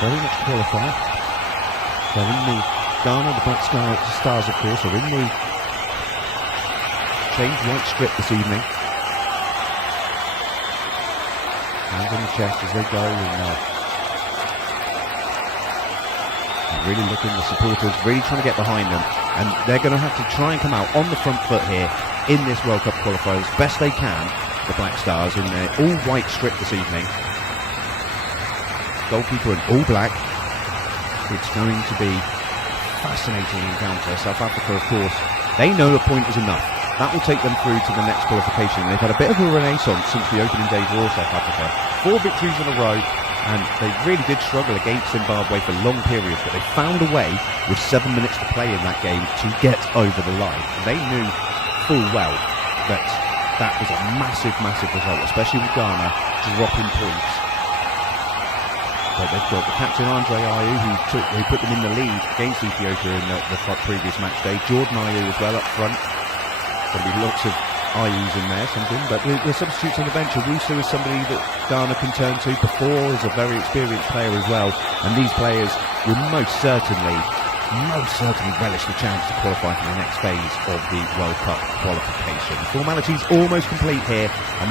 very much qualified. They're in the Ghana, the Black Stars, of course, are in the changed white strip this evening. Hands on the chest as they go, and really looking, the supporters really trying to get behind them, and they're going to have to try and come out on the front foot here in this World Cup qualifier as best they can. The Black Stars in their all-white strip this evening. Goalkeeper in all black. It's going to be fascinating encounter. South Africa, of course, they know a point is enough. That will take them through to the next qualification. They've had a bit of a renaissance since the opening day draw, South Africa. 4 victories in a row, and they really did struggle against Zimbabwe for long periods, but they found a way with 7 minutes to play in that game to get over the line. They knew full well that that was a massive, massive result, especially with Ghana dropping points. But they've got the captain Andre Ayew, who put them in the lead against Ethiopia in the previous match day. Jordan Ayew as well up front. There'll be lots of Ayews in there, something. But the substitutes on the bench, Owusu is somebody that Ghana can turn to. Before is a very experienced player as well. And these players will most certainly relish the chance to qualify for the next phase of the World Cup qualification. Formalities almost complete here. And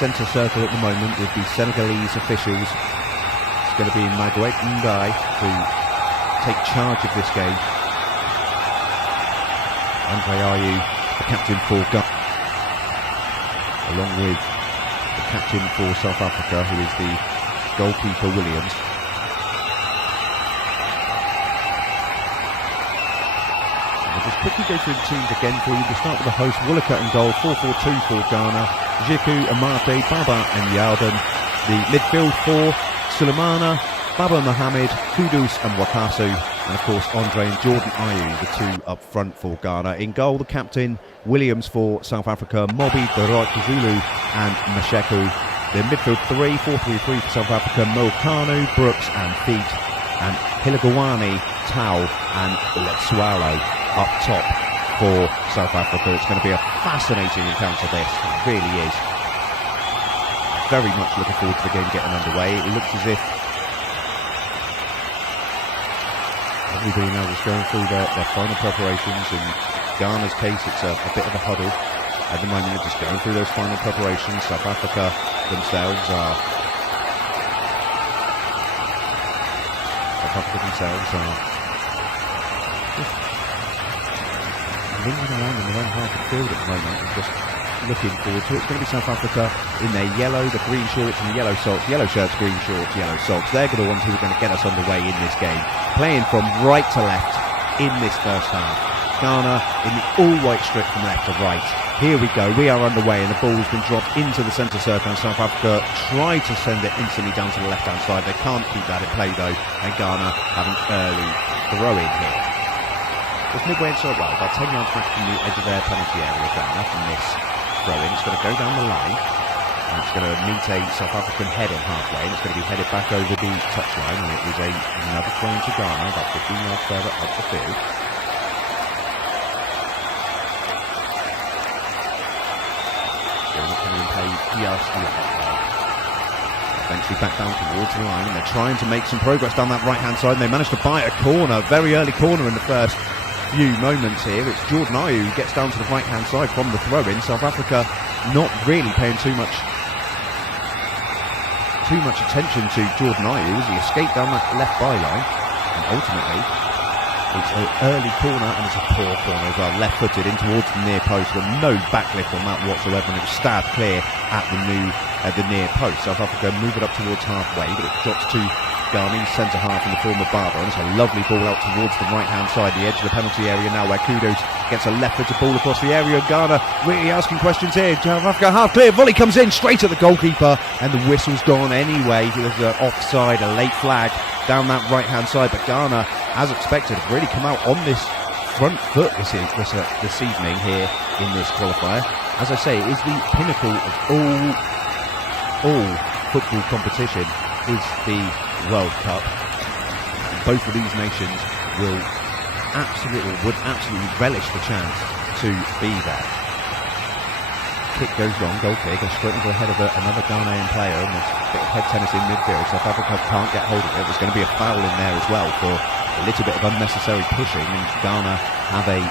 centre circle at the moment with the Senegalese officials. It's going to be Maguette Ndai to take charge of this game. Andre Ayew, the captain for Ghana, along with the captain for South Africa, who is the goalkeeper Williams. I'll just quickly go through the teams again for you. We'll start with the host, Woolacott in goal, 4-4-2 for Ghana. Jiku, Amate, Baba and Yarden. The midfield for Sulemana, Baba Mohamed, Kudus and Wakasu. And of course Andre and Jordan Ayew, the two up front for Ghana. In goal, the captain, Williams for South Africa, Mobi, Dorot, Zulu and Masheku. The midfield 4-3-3 for South Africa, Mokanu, Brooks and Feet. And Hilagawani, Tau and Letsualo up top for South Africa. It's going to be a fascinating encounter, this. It really is. Very much looking forward to the game getting underway. It looks as if everybody now is going through their final preparations. In Ghana's case, it's a bit of a huddle. At the moment, they're just going through those final preparations. South Africa themselves are just lingering around in their own half of the field at the moment and just looking forward to it. It's going to be South Africa in their yellow, the green shorts and the yellow socks. Yellow shirts, green shorts, yellow socks. They're the ones who are going to get us underway in this game. Playing from right to left in this first half. Ghana in the all-white strip from left to right. Here we go, we are underway and the ball has been dropped into the centre circle and South Africa try to send it instantly down to the left-hand side. They can't keep that at play though, and Ghana have an early throw-in here. It's midway inside, well, about 10 yards back from the edge of their penalty area, Ghana, from this throw-in. It's going to go down the line, and it's going to meet a South African header halfway, and it's going to be headed back over the touchline, and it was another throw-in to Ghana, about 15 yards further up the field. Eventually back down towards the line, and they're trying to make some progress down that right-hand side, and they managed to buy a corner, very early corner in the first few moments here. It's Jordan Ayew who gets down to the right-hand side from the throw-in. South Africa not really paying too much attention to Jordan Ayew as he escaped down that left byline, and ultimately it's an early corner, and it's a poor corner as well, left-footed in towards the near post with no backlift on that whatsoever, and it was stabbed clear at the near post. South Africa move it up towards halfway, but it drops to Ghanaian centre half in the form of Barber, and it's a lovely ball out towards the right-hand side, the edge of the penalty area now, where Kudus gets a left-footed ball across the area. Ghana really asking questions here. South Africa half clear, volley comes in straight at the goalkeeper, and the whistle's gone anyway. There's an offside, a late flag down that right-hand side, but Ghana, as expected, have really come out on this front foot this evening here in this qualifier. As I say, it is the pinnacle of all football competition is the World Cup. Both of these nations would absolutely relish the chance to be there. kick goes long, goal kick, goes straight into the head of another Ghanaian player, and there's a bit of head tennis in midfield. South Africa can't get hold of it. There's going to be a foul in there as well for a little bit of unnecessary pushing, and Ghana have a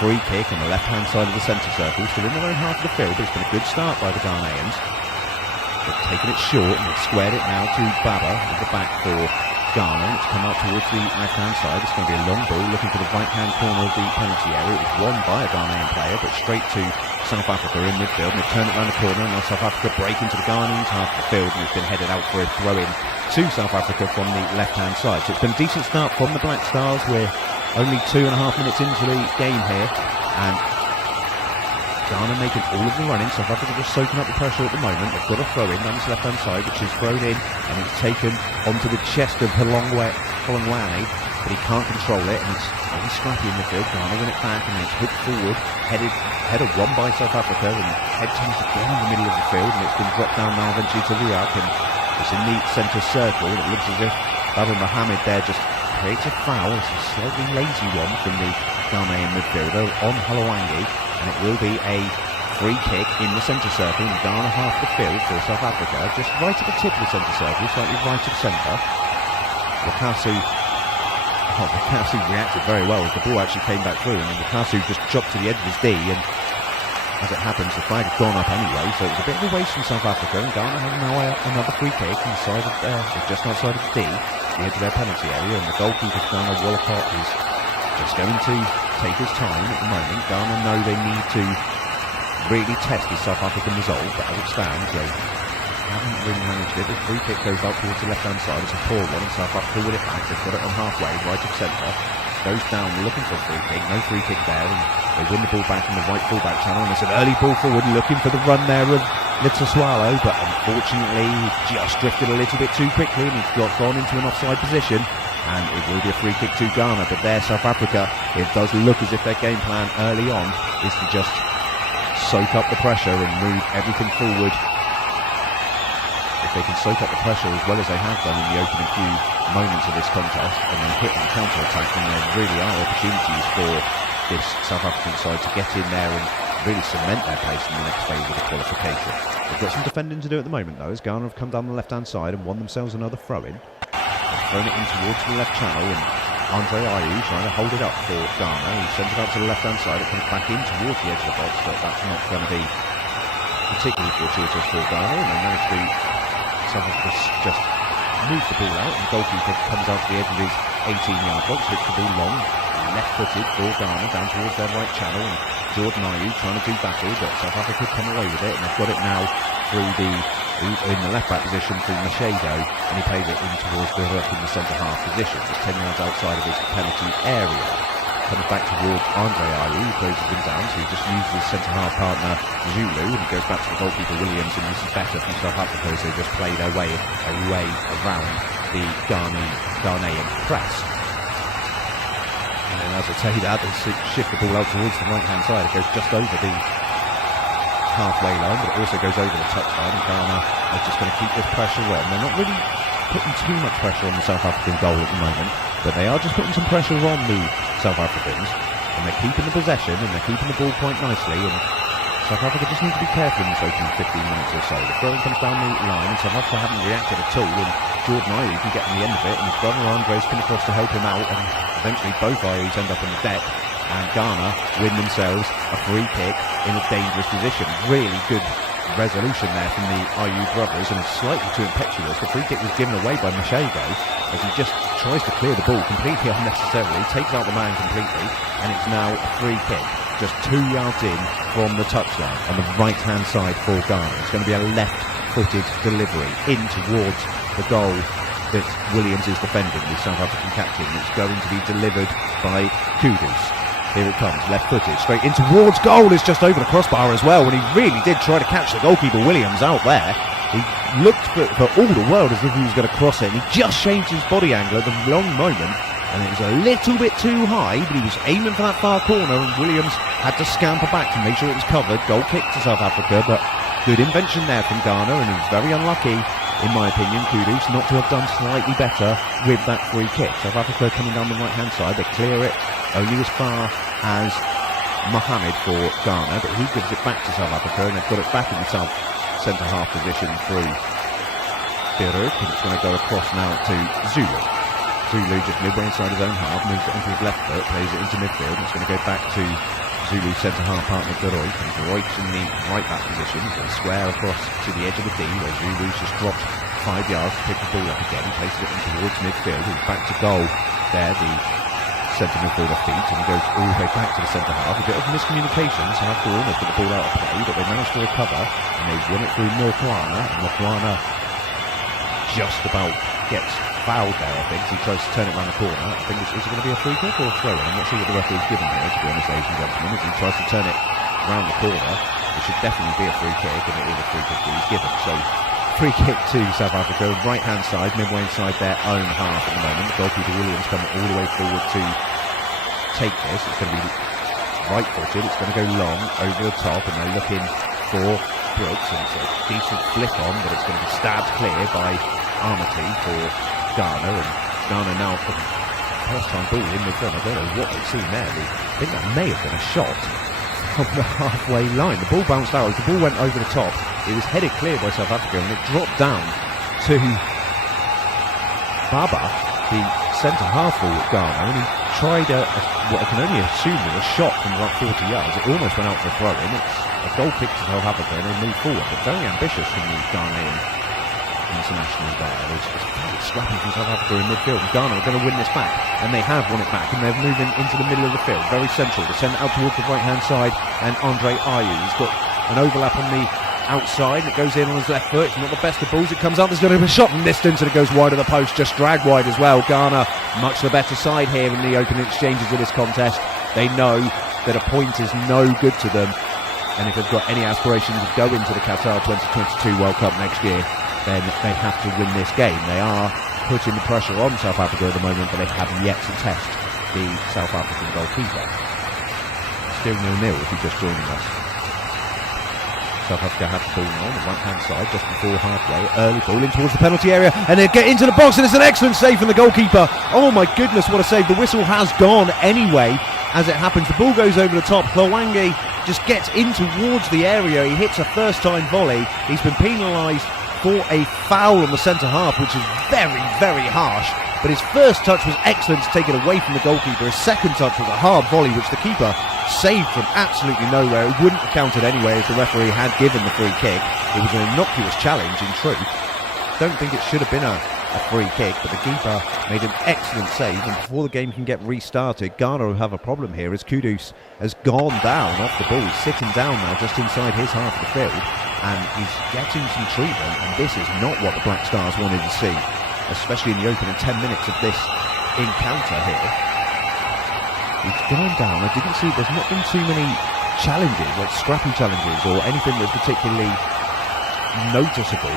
free kick on the left-hand side of the centre circle, still in their own half of the field, but it's been a good start by the Ghanaians. They've taken it short, and they've squared it now to Baba at the back for Ghana. It's come out towards the left-hand side. It's going to be a long ball looking for the right-hand corner of the penalty area. It was won by a Ghanaian player, but straight to South Africa in midfield, and they've turned it around the corner, and now South Africa break into the Ghanaians half of the field, and it's been headed out for a throw-in to South Africa from the left-hand side. So it's been a decent start from the Black Stars. We're only 2.5 minutes into the game here, and Ghana making all of the running. South Africa just soaking up the pressure at the moment. They've got a throw-in down this left-hand side, which is thrown in, and it's taken onto the chest of Holongwane, but he can't control it, and it's very scrappy in midfield. Ghana win it back, and it's hooked forward, header won by South Africa, and head turns again in the middle of the field, and it's been dropped down now eventually to Ruak, and it's in the centre circle, and it looks as if Baba Mohammed there just creates a foul. It's a slightly lazy one from the Ghanaian midfielder on Halawangi, and it will be a free kick in the centre circle, and Ghana half the field for South Africa, just right at the tip of the centre circle, slightly right of centre. Wakasu reacted very well as the ball actually came back through, and Wakasu just chopped to the edge of his D, and as it happens, the flag had gone up anyway, so it was a bit of a waste from South Africa, and Ghana have now another free kick inside of just outside of the D, the edge of their penalty area, and the goalkeeper Ghana, Wolcott, is just going to take his time at the moment. Ghana know they need to really test the South African resolve, but as it stands, they haven't really managed it. The free kick goes out towards the left-hand side. It's a poor one, and South Africa with it back. They've got it on halfway, right of centre. Goes down looking for a free kick. No free kick there, and they win the ball back in the right full-back channel, and it's an early ball forward looking for the run there of Little Swallow, but unfortunately he just drifted a little bit too quickly, and he's gone into an offside position, and it will be a free kick to Ghana. But there, South Africa, it does look as if their game plan early on is to just soak up the pressure and move everything forward. If they can soak up the pressure as well as they have done in the opening few moments of this contest, and then hit and counter-attack, then there really are opportunities for this South African side to get in there and really cement their place in the next phase of the qualification. They've got some defending to do at the moment though, as Ghana have come down the left-hand side and won themselves another throw-in. They've thrown it in towards the left channel, and Andre Ayew trying to hold it up for Ghana. He sends it out to the left-hand side, it comes back in towards the edge of the box, but that's not going to be particularly fortuitous for Ghana, and they manage to just move the ball out, and the goalkeeper comes out to the edge of his 18-yard box, hits the ball long, left-footed for Ghana down towards their right channel, and Jordan Ayew trying to do battle, but South Africa come away with it, and they've got it now through in the left-back position through Machado, and he plays it in towards the hook in the centre-half position, just 10 yards outside of his penalty area. Comes back towards Andre Ayew, who closes him down, so he just uses his centre-half partner Zulu, and he goes back to the goalkeeper Williams, and this is better from South Africa as they just play their way around the Ghanaian press. And then as I say that, they shift the ball out towards the right-hand side. It goes just over the halfway line, but it also goes over the touchline, and Ghana are just going to keep this pressure on. They're not really putting too much pressure on the South African goal at the moment, but they are just putting some pressure on the South Africans, and they're keeping the possession, and they're keeping the ball quite nicely, and South Africa just need to be careful in this opening 15 minutes or so. The throw comes down the line, and South Africa haven't reacted at all, and Jordan Ayew can get on the end of it, and his brother Andre's come across to help him out, and eventually both Ayews end up on the deck, and Ghana win themselves a free kick in a dangerous position. Really good resolution there from the Ayew brothers, and slightly too impetuous. The free kick was given away by Machado as he just tries to clear the ball completely unnecessarily, takes out the man completely, and it's now a free kick just 2 yards in from the touchline on the right-hand side for Ghana. It's going to be a left-footed delivery in towards the goal that Williams is defending, the South African captain. It's going to be delivered by Kudus. Here it comes, left-footed, straight in towards goal. It's just over the crossbar as well, and he really did try to catch the goalkeeper Williams out there. He looked for all the world as if he was going to cross it, and he just changed his body angle at the wrong moment, and it was a little bit too high, but he was aiming for that far corner, and Williams had to scamper back to make sure it was covered. Goal kick to South Africa, but good invention there from Ghana, and he was very unlucky, in my opinion, Kudus, not to have done slightly better with that free kick. South Africa coming down the right-hand side, they clear it only as far as Mohammed for Ghana, but he gives it back to South Africa, and they've got it back in the centre-half position through Biruk, and it's going to go across now to Zulu. Zulu just midway inside his own half, moves it onto his left foot, plays it into midfield, and it's going to go back to Zulu's centre-half partner Garoy, and Garoy's in the right-back position. He's going to square across to the edge of the D, where Zulu's just dropped 5 yards to pick the ball up again, he places it in towards midfield, he's back to goal there, the centre midfielder feet, and he goes all the way back to the centre half. A bit of miscommunication, so have to almost put the ball out of play, but they managed to recover, and they win it through Mokoana, and Mokoana just about gets fouled there, I think, so he tries to turn it around the corner. I think is it going to be a free kick or a throw-in? I'm not sure what the referee's given here, to be honest, ladies and gentlemen, as he tries to turn it around the corner. It should definitely be a free kick, and it is a free kick that he's given, so free kick to South Africa, right-hand side, midway inside their own half at the moment. The goalkeeper Williams coming all the way forward to take this. It's going to be right-footed, it's going to go long, over the top, and they're looking for Brooks, and it's a decent flick on, but it's going to be stabbed clear by Armity for Ghana, and Ghana now for the first time ball in midfield. I don't know what they've seen there. I think that may have been a shot from the halfway line. The ball bounced out, the ball went over the top, it was headed clear by South Africa, and it dropped down to Baba, the centre-half for Ghana, and he tried what I can only assume was a shot from about 40 yards. It almost went out for a throw-in. It's a goal kick to South Africa, and they move forward, but very ambitious from the Ghanaian international there. It's very scrappy from South Africa in midfield, and Ghana are going to win this back, and they have won it back, and they're moving into the middle of the field, very central. They send it out towards the right-hand side, and Andre Ayew, he's got an overlap on the outside, and it goes in on his left foot. It's not the best of balls, it comes out, there's going to be a shot from distance, and it goes wide of the post, just dragged wide as well. Ghana, much the better side here in the opening exchanges of this contest. They know that a point is no good to them, and if they've got any aspirations of going to the Qatar 2022 World Cup next year, then they have to win this game. They are putting the pressure on South Africa at the moment, but they have yet to test the South African goalkeeper. Still 0-0 if you're just joining us. South Africa have the ball now on the right-hand side, just before halfway. Early ball in towards the penalty area, and they get into the box, and it's an excellent save from the goalkeeper. Oh my goodness, what a save. The whistle has gone anyway. As it happens, the ball goes over the top. Hlawange just gets in towards the area. He hits a first-time volley. He's been penalised for a foul on the centre-half, which is very, very harsh. But his first touch was excellent to take it away from the goalkeeper. His second touch was a hard volley, which the keeper saved from absolutely nowhere. It wouldn't have counted anyway if the referee had given the free kick. It was an innocuous challenge, in truth. Don't think it should have been a free kick, but the keeper made an excellent save, and before the game can get restarted, Ghana will have a problem here as Kudus has gone down off the ball. He's sitting down now just inside his half of the field, and he's getting some treatment, and this is not what the Black Stars wanted to see, especially in the opening 10 minutes of this encounter here. He's gone down. I didn't see, there's not been too many challenges, like scrappy challenges or anything that's particularly noticeable.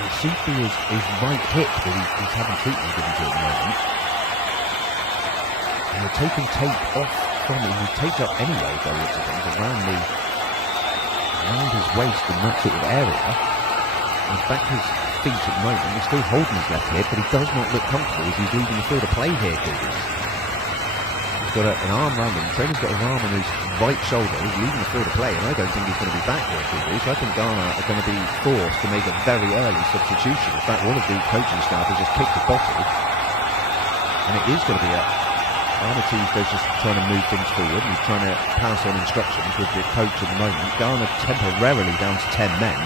It seems to be his right hip that he's having treatment given to at the moment. And they're taking tape off from him. He's taped up anyway, by the looks of things, around his waist and that sort of area. He's back to his feet at the moment. He's still holding his left hip, but he does not look comfortable as he's leaving the field of play here, Kudus. He's got an arm round him. The trainer's got his arm on his right shoulder. He's leaving the field of play, and I don't think he's going to be back here, Kudus. I think Ghana are going to be forced to make a very early substitution. In fact, one of the coaching staff has just kicked the bottle, and it is going to be Armitage is just trying to move things forward. He's trying to pass on instructions with the coach at the moment. Ghana temporarily down to 10 men.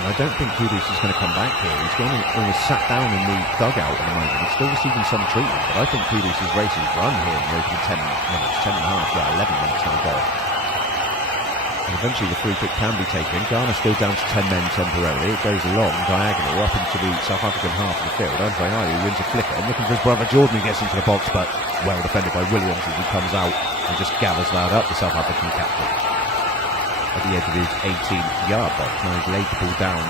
And I don't think Kudus is going to come back here. He's gone and almost sat down in the dugout at the moment. He's still receiving some treatment, but I think Kudus' race is run here in the opening 10 minutes, 10 and a half, 11 minutes now go. And eventually the free kick can be taken. Ghana still down to 10 men temporarily. It goes along, diagonal, up into the South African half of the field. Andre Ayew wins a flicker. And looking for his brother Jordan, who gets into the box, but well defended by Williams as he comes out and just gathers that up, the South African captain. At the edge of his 18-yard box. Now he's laid the ball down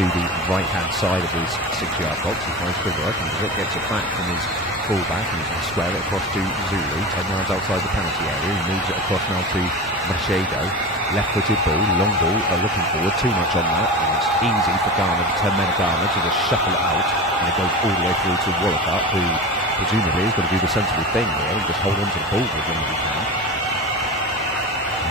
to the right-hand side of his 6-yard box. He finds good work, and Rick gets it back from his full-back, and he's going to square it across to Zulu, 10 yards outside the penalty area. He moves it across now to Machado. Left-footed ball, long ball, looking forward, too much on that, and it's easy for Ghana, the 10 men of Ghana, to just shuffle it out, and it goes all the way through to Wollacott, who presumably he's going to do the sensible thing here and just hold on to the ball as long as he can.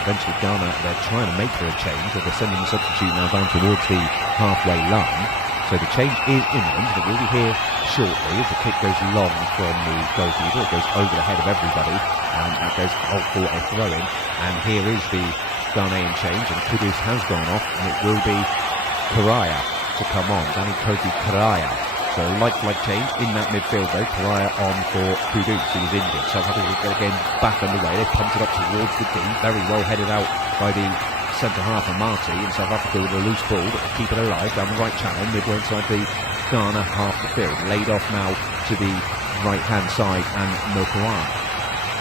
Eventually Ghana, they're trying to make for a change, but they're sending the substitute now down towards the halfway line. So the change is imminent. It will be here shortly as the kick goes long from the goalkeeper. It goes over the head of everybody and it goes out for a throw-in. And here is the Ghanaian change, and Kudus has gone off, and it will be Karaya to come on. Danny Kofi Karaya. So like change in that midfield though. Karaya on for Kudus, who was injured. South Africa get again back underway. They pumped it up towards the D. Very well headed out by the centre half of Marty, and South Africa with a loose ball, but they keep it alive down the right channel, midway inside the Ghana half the field. Laid off now to the right hand side, and Mokoana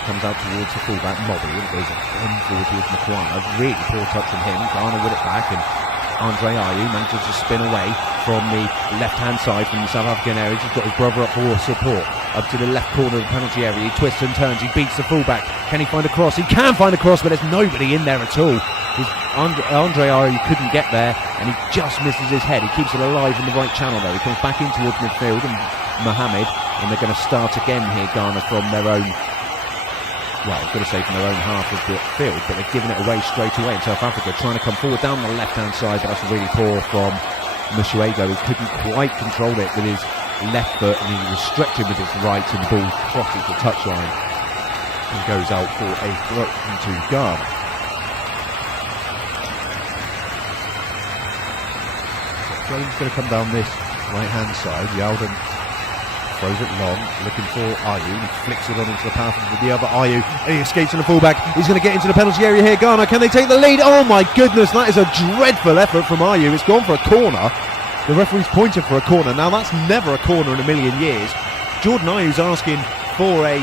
comes out towards the fullback Mobby, and goes on forward towards Mokoana. Really poor touch from him. Ghana with it back, and Andre Ayew manages to spin away from the left hand side from the South African area. He's got his brother up for support. Up to the left corner of the penalty area. He twists and turns. He beats the fullback. Can he find a cross? He can find a cross, but there's nobody in there at all. Andre Ayew couldn't get there, and he just misses his head. He keeps it alive in the right channel though. He comes back in towards midfield, and Mohamed, and they're going to start again here, Ghana, from their own, well, I was going to say from their own half of the field, but they've given it away straight away in South Africa, trying to come forward down the left-hand side, but that's really poor from Mshuego. He couldn't quite control it with his left foot, and he was stretching with his right, and the ball crosses the touchline and goes out for a throw into Ghana. Throw-in's going to come down this right-hand side. Yalden throws it long, looking for Ayew. He flicks it on into the path of the other Ayew, and he escapes from the fullback. He's going to get into the penalty area here. Ghana, can they take the lead? Oh my goodness, that is a dreadful effort from Ayew. It's gone for a corner. The referee's pointed for a corner. Now that's never a corner in a million years. Jordan Ayew's asking for a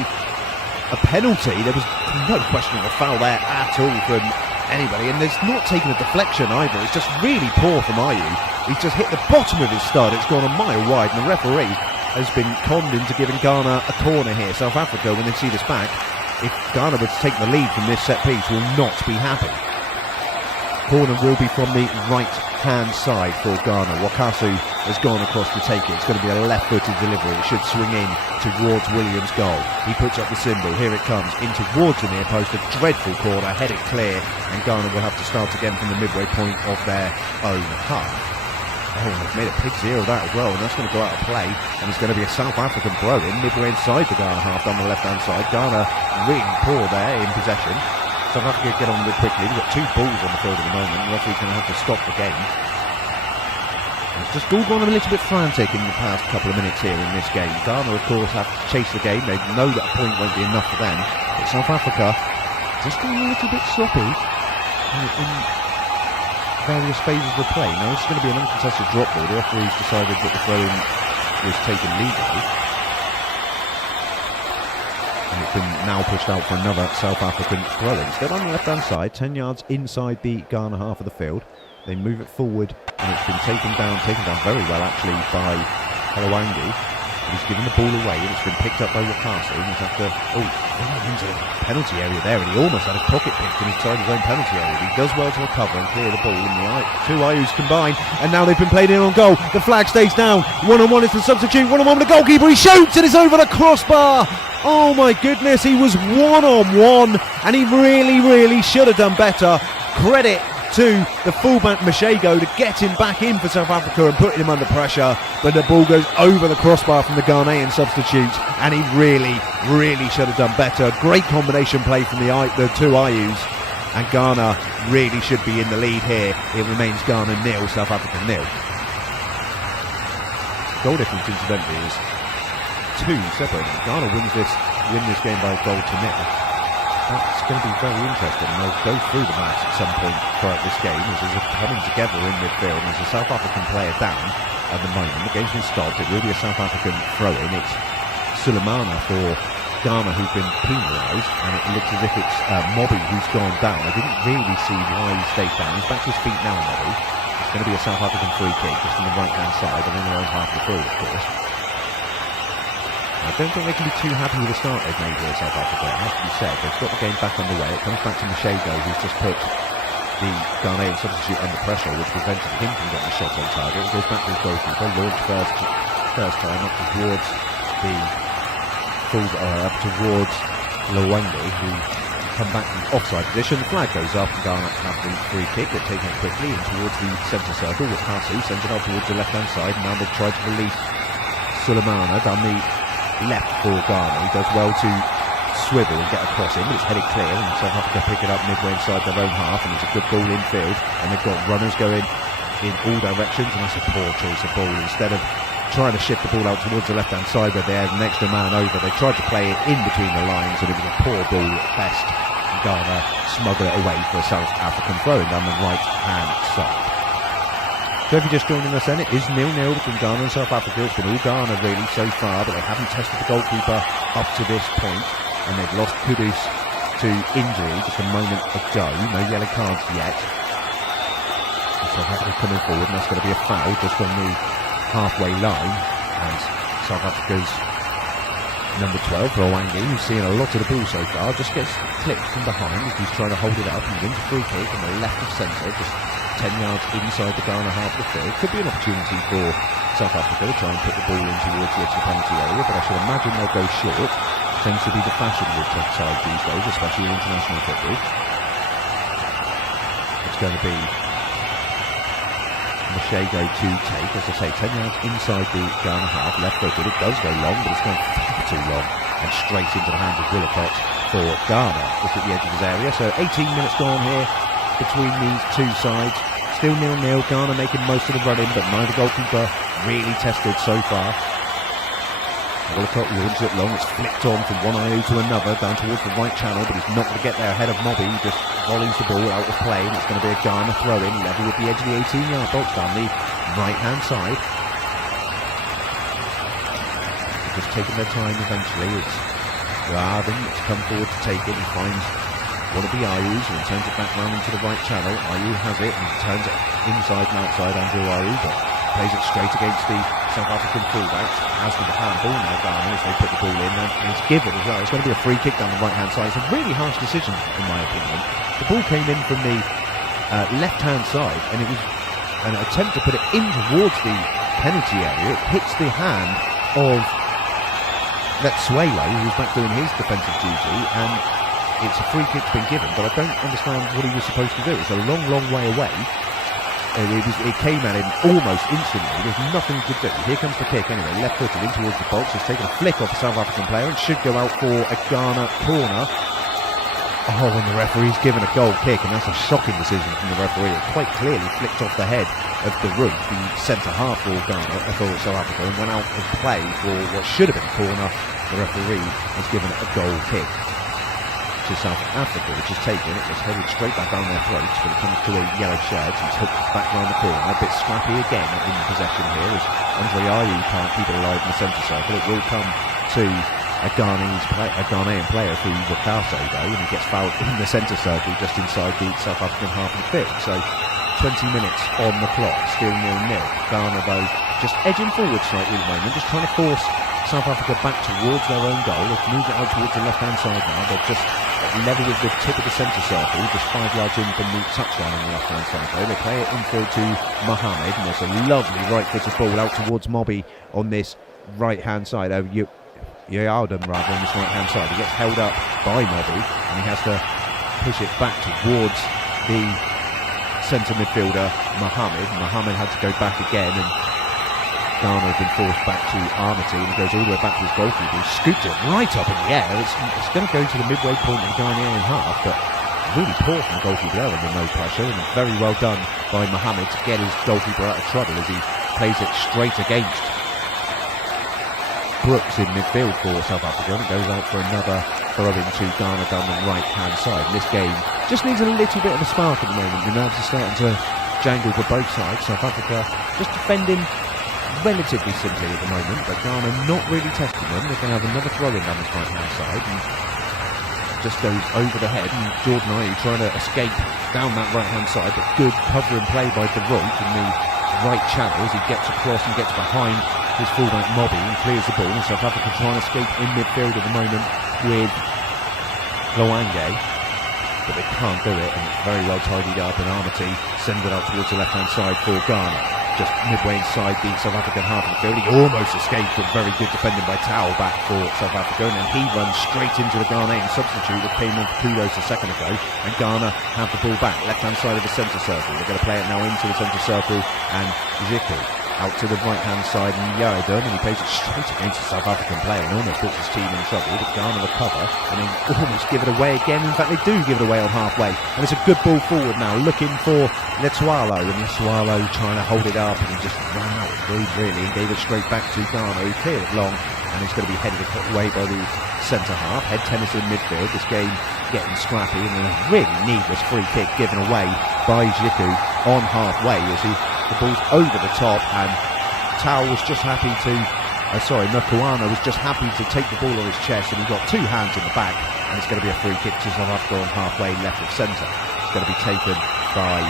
penalty. There was no question of a foul there at all from anybody, and there's not taken a deflection either. It's just really poor from Ayew. He's just hit the bottom of his stud. It's gone a mile wide, and the referee has been conned into giving Ghana a corner here. South Africa, when they see this back, if Ghana were to take the lead from this set piece, will not be happy. Corner will be from the right-hand side for Ghana. Wakasu has gone across to take it. It's going to be a left-footed delivery. It should swing in towards Williams' goal. He puts up the symbol. Here it comes in towards the near post. A dreadful corner, headed clear, and Ghana will have to start again from the midway point of their own half. Oh, they've made a pig zero of that as well, and that's going to go out of play, and it's going to be a South African throw-in midway inside the Ghana half down the left-hand side. Ghana really poor there in possession. South Africa get on with it quickly. We've got two balls on the field at the moment. The referee's going to have to stop the game. It's just all gone a little bit frantic in the past couple of minutes here in this game. Ghana, of course, have to chase the game. They know that a point won't be enough for them, but South Africa just going a little bit sloppy in various phases of play. Now this is going to be an uncontested drop ball. The referee's decided that the throw-in was taken legally, and it's been now pushed out for another South African throw-in. Still on the left-hand side, 10 yards inside the Ghana half of the field. They move it forward, and it's been taken down very well actually by Halawangi. He's given the ball away, and it's been picked up by Wakasu, and he's after into the penalty area there, and he almost had his pocket picked inside his own penalty area. He does well to recover and clear the ball, and the two Ayus combine, and now they've been played in on goal. The flag stays down. 1-on-1 is the substitute. 1-on-1 with the goalkeeper. He shoots, and it's over the crossbar. Oh my goodness, he was 1-on-1, and he really should have done better. Credit to the fullback Mshuego to get him back in for South Africa and putting him under pressure, but the ball goes over the crossbar from the Ghanaian substitute, and he really should have done better. Great combination play from the two Ayus, and Ghana really should be in the lead here. It remains Ghana 0, South Africa 0. Goal difference incidentally is 2 separating. Ghana win this game by a goal to 0. That's going to be very interesting, and they'll go through the match at some point throughout this game as they're coming together in midfield. And there's a South African player down at the moment. The game's been stopped. It will be a South African throw-in. It's Sulemana for Ghana who's been penalised, and it looks as if it's Mobby who's gone down. I didn't really see why he stayed down. He's back to his feet now, Mobby. It's going to be a South African free kick just on the right-hand side and in their own half of the field, of course. I don't think they can be too happy with the start they've made here in South Africa. It has to be said. They've got the game back underway. It comes back to Mshuego, who's just put the Ghanaian substitute under pressure, which prevented him from getting a shot on target. It goes back to his goalkeeper, launched first time up towards the up towards Lwangi, who come back from offside position. The flag goes up and Ghana have the free kick. They're taking it quickly in towards the centre circle with Hasu, sends it out towards the left-hand side. Now they've tried to release Sulemana down the left for Ghana. He does well to swivel and get across him, but it's headed clear, and South Africa pick it up midway inside their own half, and it's a good ball infield, and they've got runners going in all directions, and that's a poor choice of ball. Instead of trying to shift the ball out towards the left-hand side where they had an extra man over, they tried to play it in between the lines, and it was a poor ball at best. Ghana smuggle it away for a South African throw-in down the right-hand side. So if you're just joining us then, it is 0-0 between Ghana and South Africa. It's been all Ghana really so far, but they haven't tested the goalkeeper up to this point, and they've lost Kudus to injury just a moment ago. No yellow cards yet. And South Africa coming forward, and that's going to be a foul just on the halfway line, and South Africa's number 12, Lwangi, who's seen a lot of the ball so far, just gets clipped from behind as he's trying to hold it up and wins a free kick on the left of centre, just 10 yards inside the Ghana half of the field. Could be an opportunity for South Africa to try and put the ball in towards the edge of the penalty area, but I should imagine they'll go short. Tends to be the fashion with top sides these days, especially in international football. It's going to be Mashego to take, as I say, 10 yards inside the Ghana half, left-footed. It does go long, but it's gone far too long, and straight into the hands of Willacott for Ghana, just at the edge of his area. So 18 minutes gone here between these two sides. Still 0-0, Ghana making most of the run-in, but neither goalkeeper really tested so far. Willacott launches it long, it's flicked on from one IU to another, down towards the right channel, but he's not going to get there ahead of Mobby. He just volleys the ball out of play, and it's going to be a Ghana throw-in, level with the edge of the 18-yard box down the right-hand side. They're just taking their time eventually. It's Raven that's come forward to take it. He finds one of the IUs and turns it back round into the right channel. IU has it and turns it inside and outside Andrew IU, but plays it straight against the South African fullbacks. As with the handball now, Ghana, as they put the ball in, and it's given as well. It's going to be a free kick down the right-hand side. It's a really harsh decision, in my opinion. The ball came in from the left-hand side, and it was an attempt to put it in towards the penalty area. It hits the hand of Letsuelo, who's back doing his defensive duty, and it's a free kick's been given, but I don't understand what he was supposed to do. It's a long, long way away. It came at him almost instantly. There's nothing to do. Here comes the kick anyway, left-footed in towards the box. It's taken a flick off a South African player and should go out for a Ghana corner. Oh, and the referee's given a goal kick, and that's a shocking decision from the referee. It quite clearly flicked off the head of the roof, the centre half for Ghana, for South Africa, and went out of play for what should have been a corner. The referee has given it a goal kick to South Africa, which is taken. It was headed straight back down their throats, but it comes to a yellow shirt, and it's hooked back round the corner. A bit scrappy again in possession here, as Andre Ayew can't keep it alive in the centre circle. It will come to a Ghanaian player through Wakaso though, and he gets fouled in the centre circle just inside the South African half of the field. So 20 minutes on the clock, still 0-0. Ghana though just edging forward slightly at the moment, just trying to force South Africa back towards their own goal. They've moved it out towards the left hand side now. They're just level with the tip of the centre circle, just 5 yards in from the touchdown on the left hand side though. They play it infield to Mohammed, and there's a lovely right footed ball out towards Mobby on this right hand side. Yaldum rather on this right hand side. He gets held up by Mobby, and he has to push it back towards the centre midfielder Mohammed. Mohammed had to go back again, and Ghana has been forced back to Armity, and he goes all the way back to his goalkeeper. He scooped it right up in the air. It's going to go to the midway point of the Ghanaian half, but really poor from the goalkeeper there under no pressure, and very well done by Mohammed to get his goalkeeper out of trouble as he plays it straight against Brooks in midfield for South Africa, and it goes out for another throw-in to Ghana down the right-hand side. And this game just needs a little bit of a spark at the moment. The nerves are starting to jangle for both sides. South Africa just defending relatively simply at the moment, but Ghana not really testing them. They're going to have another throw-in down this right-hand side, and just goes over the head, and Jordan Ayew trying to escape down that right-hand side, but good cover and play by De Royt in the right channel as he gets across and gets behind his fullback Mobby and clears the ball, and South Africa trying to escape in midfield at the moment with Lwangi, but they can't do it, and it's very well tidied up, and Armity sends it out towards the left-hand side for Ghana. just midway inside the South African half of the field. He almost escaped from very good defending by Tao back for South Africa, and then he runs straight into the Ghanaian substitute that came on for kudos a second ago, and Ghana have the ball back, left-hand side of the centre circle. They're going to play it now into the centre circle, and Ziku out to the right-hand side, and Yaredon, and he plays it straight against the South African player and almost puts his team in trouble. But Ghana recover and then almost give it away again. In fact, they do give it away on halfway, and it's a good ball forward now, looking for Letwalo, and Letwalo trying to hold it up, and he just ran out really and gave it straight back to Ghana, who cleared it long, and it's going to be headed away by the centre half. Head tennis in midfield, this game getting scrappy, and a really needless free kick given away by Ziku on halfway as the ball's over the top, and Tao was just happy to Mokoana was just happy to take the ball on his chest, and he got two hands in the back, and it's going to be a free kick to South Africa on halfway left of centre. It's going to be taken by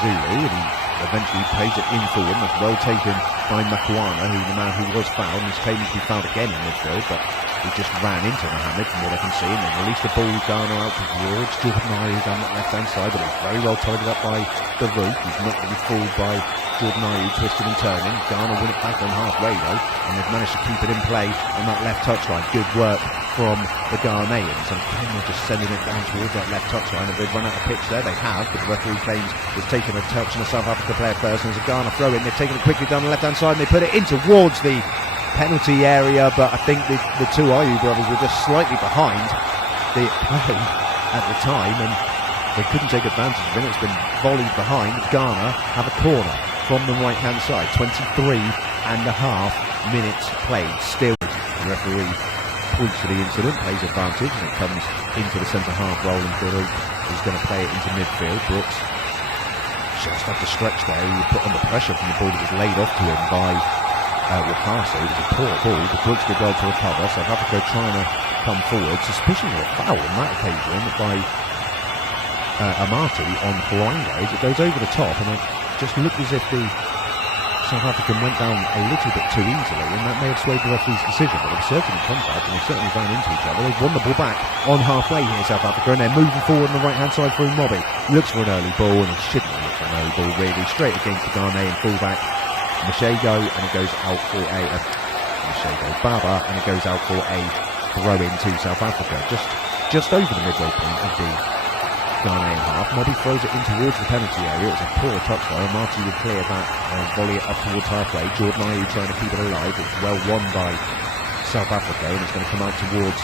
Zulu, and he eventually plays it in forward, and that's well taken by Mokoana, the man who was fouled, and he's claiming to be fouled again in midfield, but he just ran into Mohammed from what I can see, and then released the ball Ghana out towards Jordan Ayew down that left hand side, but it's very well tidied up by the Rook. He's not going to be fooled by Jordan Ayew twisting and turning. Ghana win it back on halfway though, and they've managed to keep it in play on that left touchline. Good work from the Ghanaians, and Kenya just sending it down towards that left touchline. If they've run out of pitch there, they have, but the referee claims it's taken a touch on the South Africa player first, and there's a Ghana throw in. They've taken it quickly down the left hand side, and they put it in towards the penalty area, but I think the two Ayew brothers were just slightly behind the play at the time, and they couldn't take advantage of it. It's been volleyed behind. Ghana have a corner from the right hand side. 23 and a half minutes played. Still, the referee points to the incident, plays advantage, and it comes into the centre half role, and Farouk is going to play it into midfield. Brooks just had to stretch there. He was put under pressure from the ball that was laid off to him by Wakasa. It was a poor ball, but Brooks did well to recover. South Africa trying to come forward. Suspicion of a foul on that occasion by Amati on Flango. It goes over the top, and it just looked as if the South African went down a little bit too easily, and that may have swayed the referee's decision. But they've certainly contact, and they've certainly ran into each other. They've won the ball back on halfway here, South Africa, and they're moving forward on the right-hand side through Mobby. Looks for an early ball, and he shouldn't look for an early ball, really. Straight against the Ghanaian fullback, Mashego, and it goes out for a Baba, and it goes out for a throw-in to South Africa. Just over the midway point of the Ghanaian half. Mobby throws it in towards the penalty area. It's a poor touch though. Marty would clear that and volley it up towards halfway. Jordan Ayew trying to keep it alive. It's well won by South Africa, and it's going to come out towards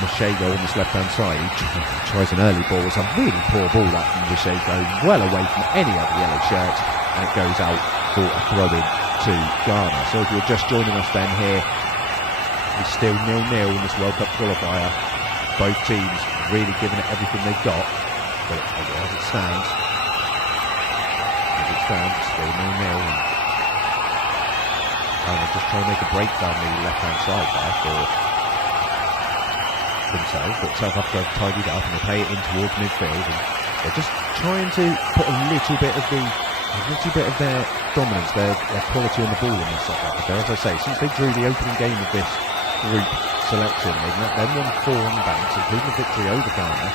Mashego on this left-hand side. He tries an early ball. It's a really poor ball that from Mashego, well away from any other yellow shirt, and it goes out for a throw-in to Ghana. So if you're just joining us then, here it's still 0-0 in this World Cup qualifier. Both teams really giving it everything they've got, but as it stands, it's still 0-0. And just trying to make a break down the left-hand side there for themselves, but South Africa have tidied up and they play it in towards midfield, and they're just trying to put a little bit of their dominance, their quality on the ball in this South Africa. As I say, since they drew the opening game of this group selection, they've then won 4 on the bounce, including a victory over Ghana.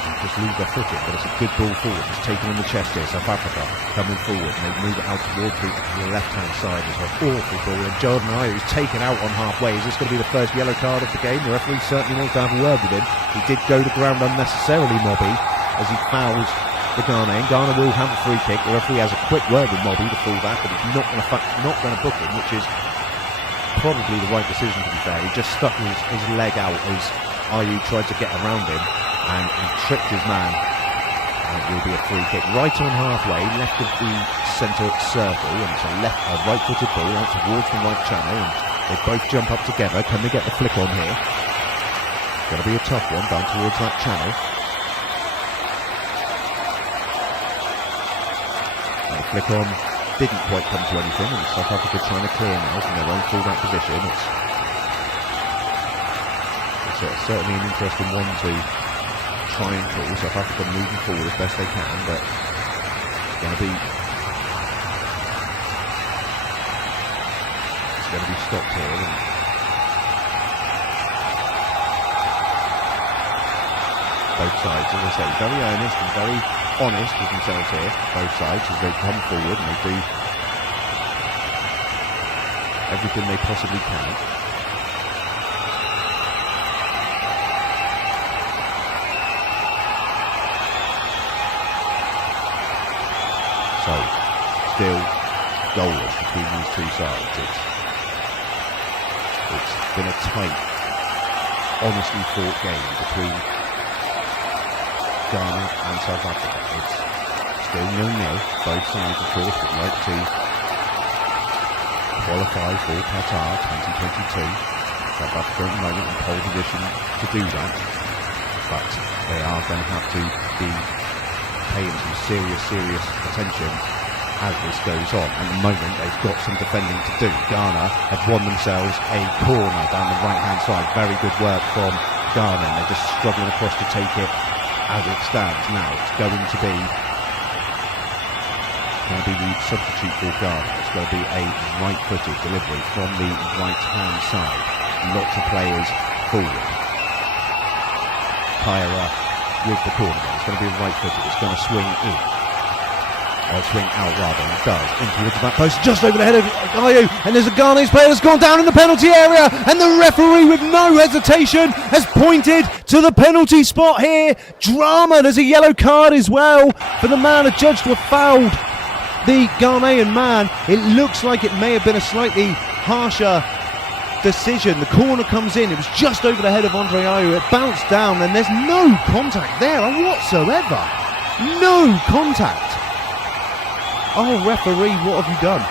They just lose their footing, but it's a good ball forward. It's taken on the chest here. South Africa coming forward, and they move it out towards the left-hand side. It's an awful ball, and Jordan Ayew is taken out on halfway. Is this going to be the first yellow card of the game? The referee certainly wants to have a word with him. He did go to ground unnecessarily, Mobby, as he fouls the Ghanaian. Ghana will have a free kick. The referee has a quick word with Mobby, the fullback, but he's not going to book him, which is probably the right decision, to be fair. He just stuck his leg out as Ayew tried to get around him, and he tripped his man, and it will be a free kick right on halfway, left of the centre circle, and it's a right-footed ball out towards the right channel, and they both jump up together. Can they get the flick on here? It's going to be a tough one down towards that channel. And the flick on didn't quite come to anything, and South Africa trying to clear now from their own full-back position. It's certainly an interesting one to try and call. South Africa moving forward as best they can, but it's going to be stopped here. And both sides, as I say, very earnest and very honest with themselves here, both sides, as they come forward and they do everything they possibly can. So, still goalless between these two sides. It's been a tight, honestly fought game between Ghana and South Africa. It's still 0-0. Both sides, of course, would like to qualify for QATAR 2022. South Africa at the moment in pole position to do that, but they are going to have to be paying some serious attention as this goes on. At the moment, they've got some defending to do. Ghana have won themselves a corner down the right-hand side. Very good work from Ghana. They're just struggling across to take it as it stands now. It's going to be the substitute for Ghana. It's going to be a right-footed delivery from the right-hand side. Lots of players forward. Kyra with the corner. It's going to be right-footed. It's going to swing in. Swing out rather, and it does. In towards the back post, just over the head of Ayu, and there's a Ghanaian player that's gone down in the penalty area, and the referee with no hesitation has pointed to the penalty spot here. Drama, there's a yellow card as well for the man adjudged to have fouled the Ghanaian man. It looks like it may have been a slightly harsher decision. The corner comes in, it was just over the head of Andre Ayu, it bounced down, and there's no contact there whatsoever. No contact. Oh, referee, what have you done?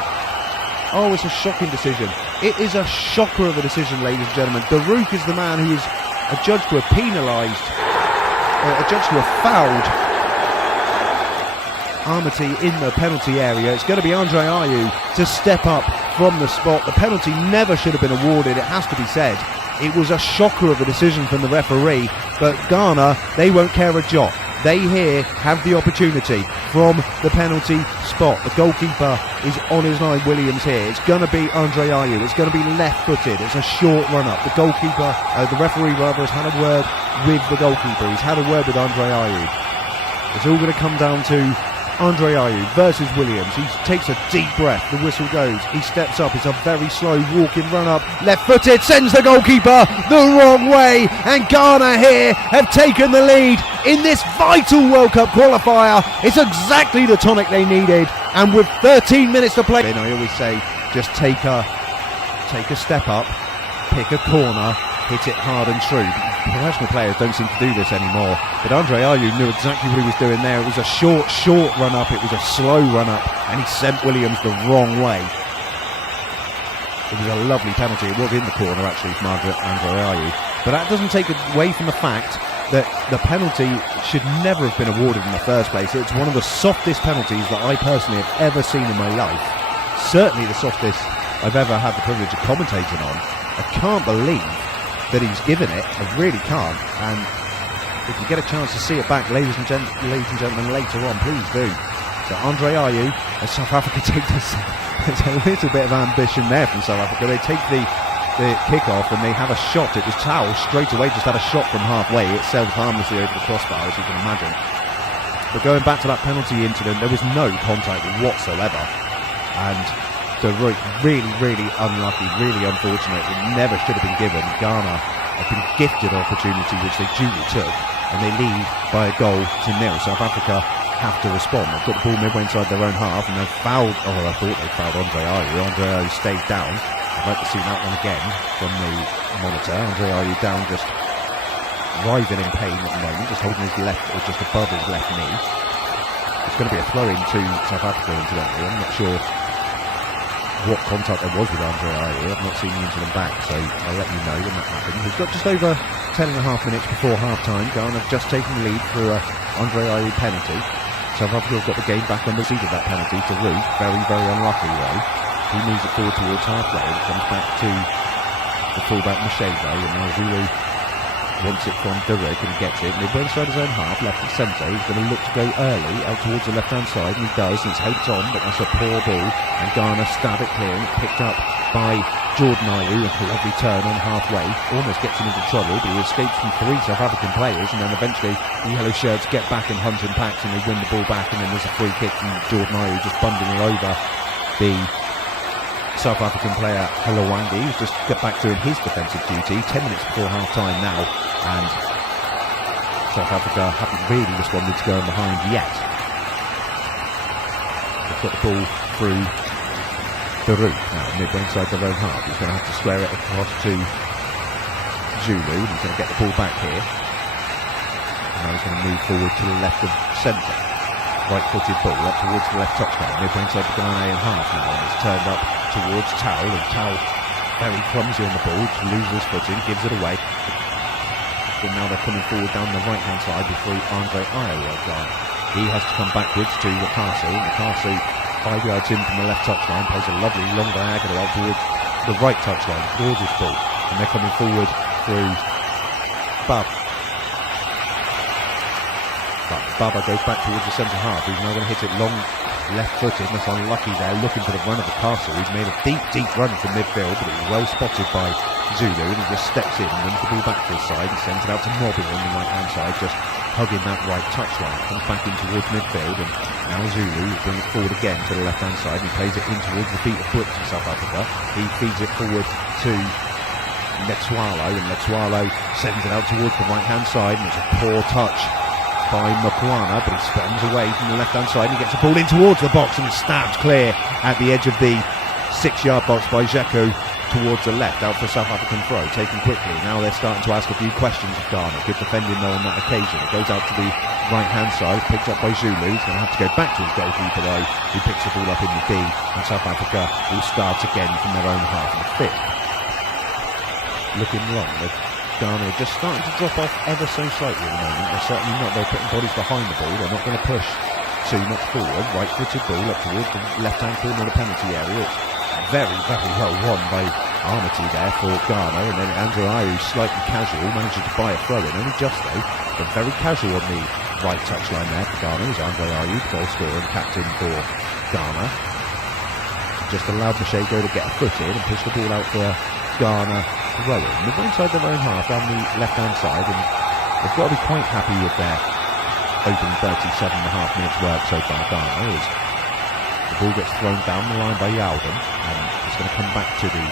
Oh, it's a shocking decision. It is a shocker of a decision, ladies and gentlemen. Darouk is the man who is adjudged to have penalised, adjudged to have fouled Amity in the penalty area. It's going to be Andre Ayu to step up from the spot. The penalty never should have been awarded, it has to be said. It was a shocker of a decision from the referee, but Ghana, they won't care a jot. They here have the opportunity from the penalty spot. The goalkeeper is on his line, Williams here. It's going to be Andre Ayu. It's going to be left-footed. It's a short run-up. The goalkeeper, the referee rather, has had a word with the goalkeeper. He's had a word with Andre Ayu. It's all going to come down to Andre Ayu versus Williams. He takes a deep breath. The whistle goes. He steps up. It's a very slow walking run-up. Left-footed, sends the goalkeeper the wrong way. And Ghana here have taken the lead in this vital World Cup qualifier. It's exactly the tonic they needed. And with 13 minutes to play, and I always say, just take a step up, pick a corner, hit it hard and true. Professional players don't seem to do this anymore, but Andre Ayu knew exactly what he was doing there. It was a short run-up, it was a slow run-up, and he sent Williams the wrong way. It was a lovely penalty. It was in the corner, actually, from Andre Ayu. But that doesn't take away from the fact that the penalty should never have been awarded in the first place. It's one of the softest penalties that I personally have ever seen in my life. Certainly the softest I've ever had the privilege of commentating on. I can't believe that he's given it. I really can't. And if you get a chance to see it back, ladies and gentlemen, later on, please do. So Andre Ayu, as South Africa take this, there's a little bit of ambition there from South Africa. They take the kick-off and they have a shot. It was Tao straight away, just had a shot from halfway. It sailed harmlessly over the crossbar, as you can imagine. But going back to that penalty incident, there was no contact whatsoever. And Darouk, really unlucky, really unfortunate. It never should have been given. Ghana have been gifted an opportunity which they duly took, and they lead by a goal to nil. South Africa have to respond. They've got the ball midway inside their own half, and they've fouled. Oh, I thought they fouled Andre Ayu. Andre Ayu stayed down. I'd like to see that one again from the monitor. Andre Ayu down, just writhing in pain at the moment, just holding his left, or just above his left knee. It's going to be a throw-in to South Africa, incidentally. I'm not sure what contact there was with Andre Ayu. I've not seen the incident back, so I'll let you know when that happens. We've got just over 10.5 minutes before half-time. Ghana have just taken the lead through a Andre Ayu penalty. South Africa have got the game back on receipt of that penalty. Darouk, very unlucky though. He moves it forward towards halfway. It comes back to the fullback Mashego, and now Zulu wants it from Darouk, and he gets it midway inside his own half, left of centre. He's going to look to go early out towards the left hand side, and he does, and it's helped on, but that's a poor ball, and Ghana stab it clear, and it's picked up by Jordan Ayew, a lovely turn on halfway, almost gets him into trouble, but he escapes from 3 South African players, and then eventually the yellow shirts get back and hunt in packs, and they win the ball back, and then there's a free kick from Jordan Ayew, just bundling over the South African player Halawangi, who's just got back doing his defensive duty. 10 minutes before half-time now, and South Africa haven't really responded to going behind yet. They've got the ball through the route now, midway inside their own half. He's going to have to square it across to Zulu, and he's going to get the ball back here. And now he's going to move forward to the left of centre. Right-footed ball up towards the left touchline, midway inside the Ghanaian half now, and it's turned up towards Towell, and Towell very clumsy on the ball, loses his footing, gives it away. And now they're coming forward down the right-hand side before Andre Ayew. He has to come backwards to Wakasu. Wakasu, 5 yards in from the left touchline, plays a lovely long diagonal out towards the right touchline. Gorgeous ball. And they're coming forward through Baba. But Baba goes back towards the centre half. He's now going to hit it long left-footed. That's unlucky there, looking for the run of the Castle. He's made a deep run from midfield, but it was well spotted by Zulu, and he just steps in and wins the ball back to his side. He sends it out to Mobile on the right-hand side, just hugging that right touchline. Comes back in towards midfield, and now Zulu is bringing it forward again to the left-hand side, and he plays it in towards the feet of Brooks in South Africa. He feeds it forward to Letswalo, and Letswalo sends it out towards the right-hand side, and it's a poor touch by Mokwana, but he spans away from the left-hand side, and he gets the ball in towards the box, and it's stabbed clear at the edge of the 6-yard box by Dzeko towards the left, out for a South African throw, taken quickly. Now they're starting to ask a few questions of Ghana. Good defending though on that occasion. It goes out to the right-hand side, picked up by Zulu. He's going to have to go back to his goalkeeper though, who picks the ball up in the D, and South Africa will start again from their own half in the 5th. Looking long, Ghana are just starting to drop off ever so slightly at the moment. They're certainly not, they're putting bodies behind the ball, they're not going to push too much forward. Right-footed ball up towards the left-hand corner of the penalty area. It's very well won by Armity there for Ghana, and then Andre Ayew, slightly casual, manages to buy a throw in, only just though, but very casual on the right touchline there for Ghana. Is Andre Ayew, goal scorer and captain for Ghana. Just allowed Mashego to get a foot in and push the ball out for Ghana throw in. They're inside their own half down the left-hand side, and they've got to be quite happy with their opening 37.5 minutes work so far. Ghana is the ball gets thrown down the line by Yalden, and it's going to come back to the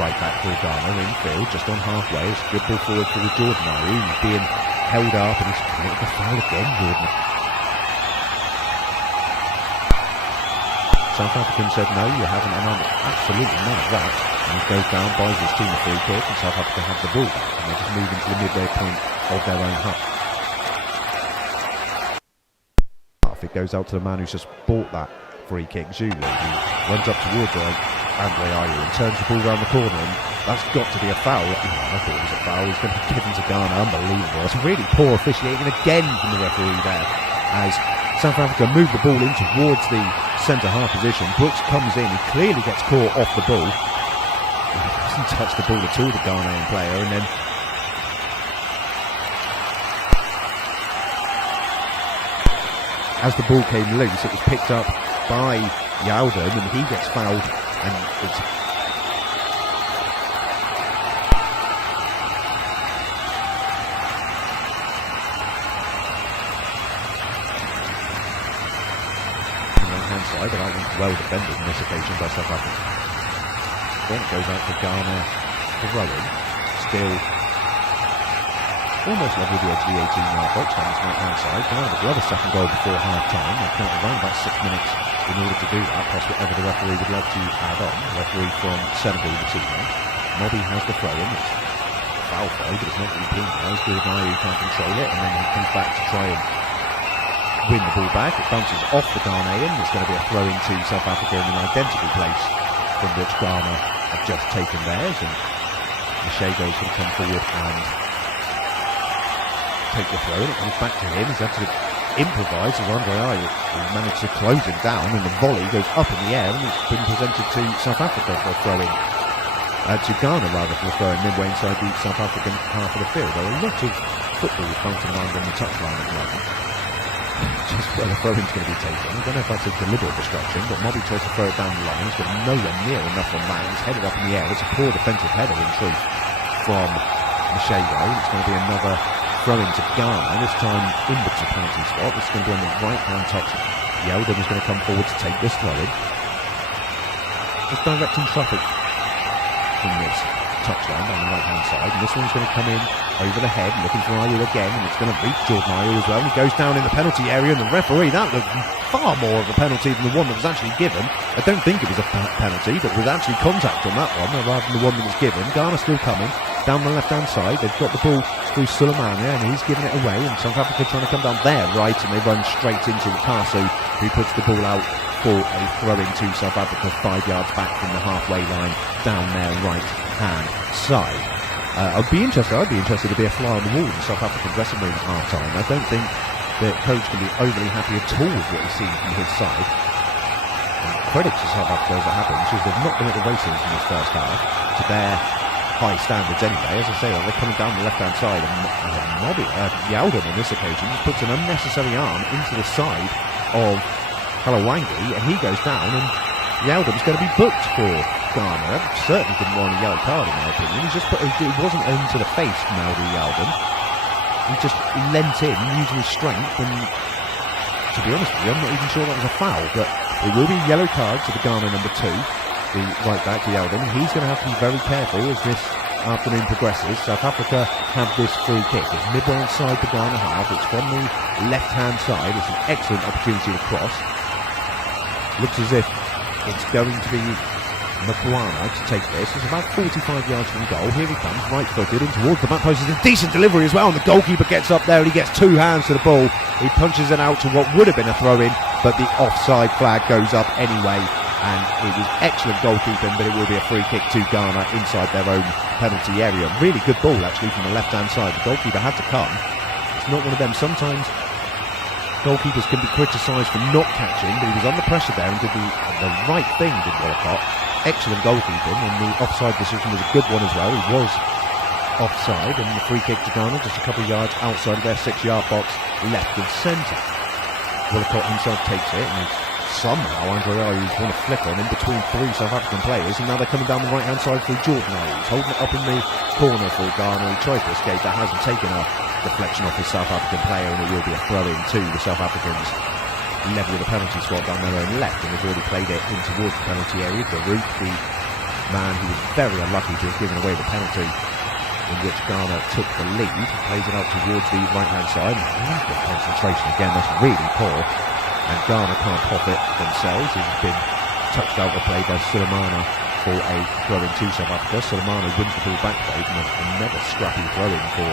right back for Ghana infield, just on halfway. It's a good ball forward for Jordan Ayew. He's being held up, and he's committed the foul again, Jordan. South African said no, you haven't, and I'm absolutely none of that. And he goes down, buys his team a free kick, and South Africa have the ball back, and they're just moving to the midway point of their own half. It goes out to the man who's just bought that free kick, Zulu, who runs up towards Andre Ayew and turns the ball around the corner, and that's got to be a foul. I thought it was a foul. He's going to be given to Ghana. Unbelievable. It's really poor officiating again from the referee there, as South Africa move the ball in towards the centre half position. Brooks comes in, he clearly gets caught off the ball. He doesn't touch the ball at all, the Ghanaian player, and then as the ball came loose, it was picked up by Yalden, and he gets fouled, and it's on the right-hand side, but that one's well defended on this occasion by South Africa. Then it goes out for Ghana throwing, still almost level with the edge of the 18-yard box down this right-hand side. Ghana with the other second goal before half-time. They've got around about 6 minutes in order to do that, plus whatever the referee would like to add on. The referee from Senegal this evening. Nobby has the throw-in. It's a foul throw, but it's not really penalised. Jordan Ayew can't control it, and then he comes back to try and win the ball back. It bounces off the Ghanaian. There's going to be a throw into South Africa in an identical place from which Ghana have just taken theirs, and Mashego is going to come forward and take the throw, and it comes back to him. He's had to improvise as Andre Ayew managed to close him down, and the volley goes up in the air, and it's been presented to South Africa for a throw-in. To Ghana rather for a throw-in midway inside the South African half of the field. There are a lot of footballs bouncing around on the touchline at the moment. just where the throw-in's going to be taken. I don't know if that's a deliberate distraction, but Mobby tries to throw it down the line. He's got nowhere near enough on that. He's headed up in the air. It's a poor defensive header, in truth, from Machedo. It's going to be another throw-in to Ghana, this time in the penalty spot. This is going to be on the right-hand touch. Yeldon is going to come forward to take this throw-in. Just directing traffic from this touchline down the right-hand side, and this one's going to come in over the head, looking for Ayew again, and it's going to reach Jordan Ayew as well. And he goes down in the penalty area, and the referee, that looked far more of a penalty than the one that was actually given. I don't think it was a penalty, but there was actually contact on that one rather than the one that was given. Ghana still coming down the left-hand side. They've got the ball through Sulemania, and he's giving it away, and South Africa trying to come down their right, and they run straight into Kasu, who puts the ball out for a throw-in to South Africa 5 yards back from the halfway line down their right-hand side. I'd be interested to be a fly on the wall in the South African dressing room at half-time. I don't think the coach can be overly happy at all with what he's seen from his side. And credit to South Africa as it happens, because they've not been at the races in this first half to their high standards anyway. As I say, they're coming down the left-hand side, and Yeldon on this occasion just puts an unnecessary arm into the side of Halawangi, and he goes down, and Yeldon's going to be booked for Ghana. Certainly didn't want a yellow card in my opinion. He wasn't into the face from Aldi Yeldon. He just leant in using his strength, and to be honest with you, I'm not even sure that was a foul, but it will be a yellow card to the Ghana number 2, the right back Yeldon. He's going to have to be very careful as this afternoon progresses. South Africa have this free kick. It's midway inside the Ghana half. It's from the left-hand side. It's an excellent opportunity to cross. Looks as if it's going to be Mkwana to take this. It's about 45 yards from goal. Here he comes, right-footed in towards the back post. It's a decent delivery as well, and the goalkeeper gets up there and he gets 2 hands to the ball. He punches it out to what would have been a throw-in, but the offside flag goes up anyway, and it was excellent goalkeeping, but it will be a free kick to Ghana inside their own penalty area. Really good ball, actually, from the left-hand side. The goalkeeper had to come. It's not one of them. Sometimes goalkeepers can be criticised for not catching, but he was under pressure there and did the right thing, did Walcott. Excellent goalkeeping, and the offside decision was a good one as well. He was offside, and the free kick to Ghana just a couple of yards outside of their 6-yard box, left of centre. Walcott himself takes it, and somehow Andre Ayew's won a flick on in between 3 South African players, and now they're coming down the right-hand side through Jordan Ayew. He's holding it up in the corner for Ghana. He tries to escape, that hasn't taken a deflection off his South African player, and it will be a throw-in to the South Africans level with the penalty spot down their own left, and they've already played it in towards the penalty area. Baruch, the man who was very unlucky to have given away the penalty in which Ghana took the lead, plays it out towards the right-hand side. Lack of concentration again, that's really poor, and Ghana can't pop it themselves. It's been touched out or played by Sulemana for a throw-in to South Africa. Sulemana wins the ball back though, and another scrappy throw-in for